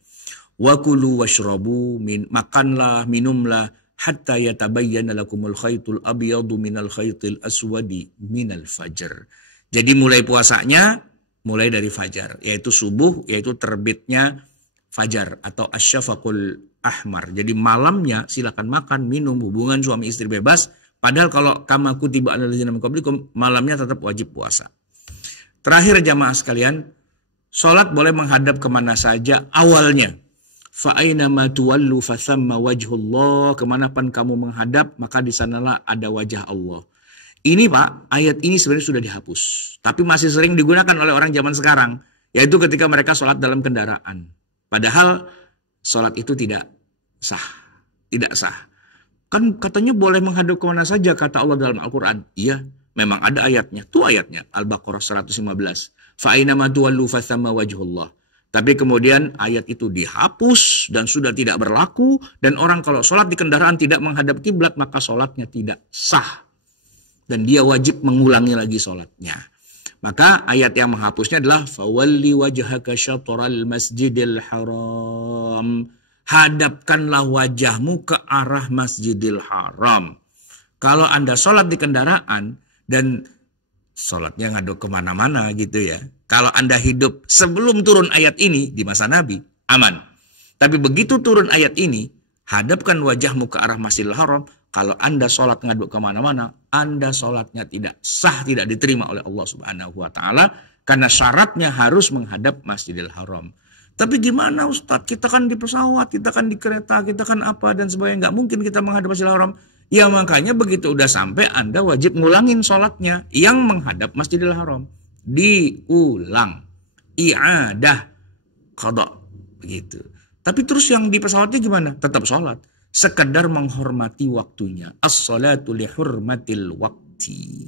Wa kulu washrabu, makanlah, minumlah, hatta yatabayyana lakumul khaytul abyadu minal khaytil aswadi minal fajr. Jadi mulai puasanya, mulai dari fajar, yaitu subuh, yaitu terbitnya fajar atau asyafaqul ahmar. Jadi malamnya silakan makan, minum, hubungan suami istri bebas, Padahal kalau kama kutiba alal ladzina min qablikum, malamnya tetap wajib puasa. Terakhir jamaah sekalian, sholat boleh menghadap kemana saja awalnya. Fa'ainama tuwallu fathamma wajhullah. Kemanapun kamu menghadap, maka di sanalah ada wajah Allah. Ini Pak, ayat ini sebenarnya sudah dihapus. Tapi masih sering digunakan oleh orang zaman sekarang. Yaitu ketika mereka sholat dalam kendaraan. Padahal sholat itu tidak sah. Tidak sah. Kan katanya boleh menghadap kemana saja kata Allah dalam Al-Quran. Iya, memang ada ayatnya. Itu ayatnya. Al-Baqarah 115. Fa'ainama tuwallu fathamma wajhullah. Tapi kemudian ayat itu dihapus dan sudah tidak berlaku. Dan orang kalau sholat di kendaraan tidak menghadap kiblat, maka sholatnya tidak sah. Dan dia wajib mengulangi lagi sholatnya. Maka ayat yang menghapusnya adalah fawalli wajhaka syatral masjidil haram. Hadapkanlah wajahmu ke arah Masjidil Haram. Kalau Anda sholat di kendaraan dan sholatnya ngaduk kemana-mana gitu ya. Kalau Anda hidup sebelum turun ayat ini di masa Nabi, aman. Tapi begitu turun ayat ini, hadapkan wajahmu ke arah Masjidil Haram. Kalau Anda sholat ngaduk kemana-mana, Anda sholatnya tidak sah, tidak diterima oleh Allah Subhanahu wa Ta'ala. Karena syaratnya harus menghadap Masjidil Haram. Tapi gimana Ustadz, kita kan di pesawat, kita kan di kereta, kita kan apa dan sebagainya. Nggak mungkin kita menghadap Masjidil Haram. Ya makanya begitu udah sampai Anda wajib ngulangin sholatnya yang menghadap Masjidil Haram. Diulang. I'adah. Qadha. Begitu. Tapi terus yang di pesawatnya gimana? Tetap sholat. Sekedar menghormati waktunya. As-salatu lihurmatil wakti.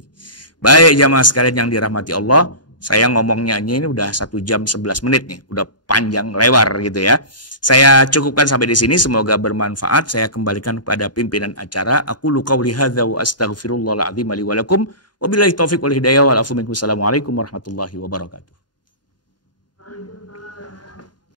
Baik jamaah sekalian yang dirahmati Allah. Saya ngomongnya ini udah 1 jam 11 menit nih. Udah panjang lebar gitu ya. Saya cukupkan sampai di sini. Semoga bermanfaat. Saya kembalikan kepada pimpinan acara. Aku qauli hadza wa astaghfirullahal azim li wa lakum. Wabillahi taufiq wal hidayah wal afu minkum. Assalamualaikum warahmatullahi wabarakatuh.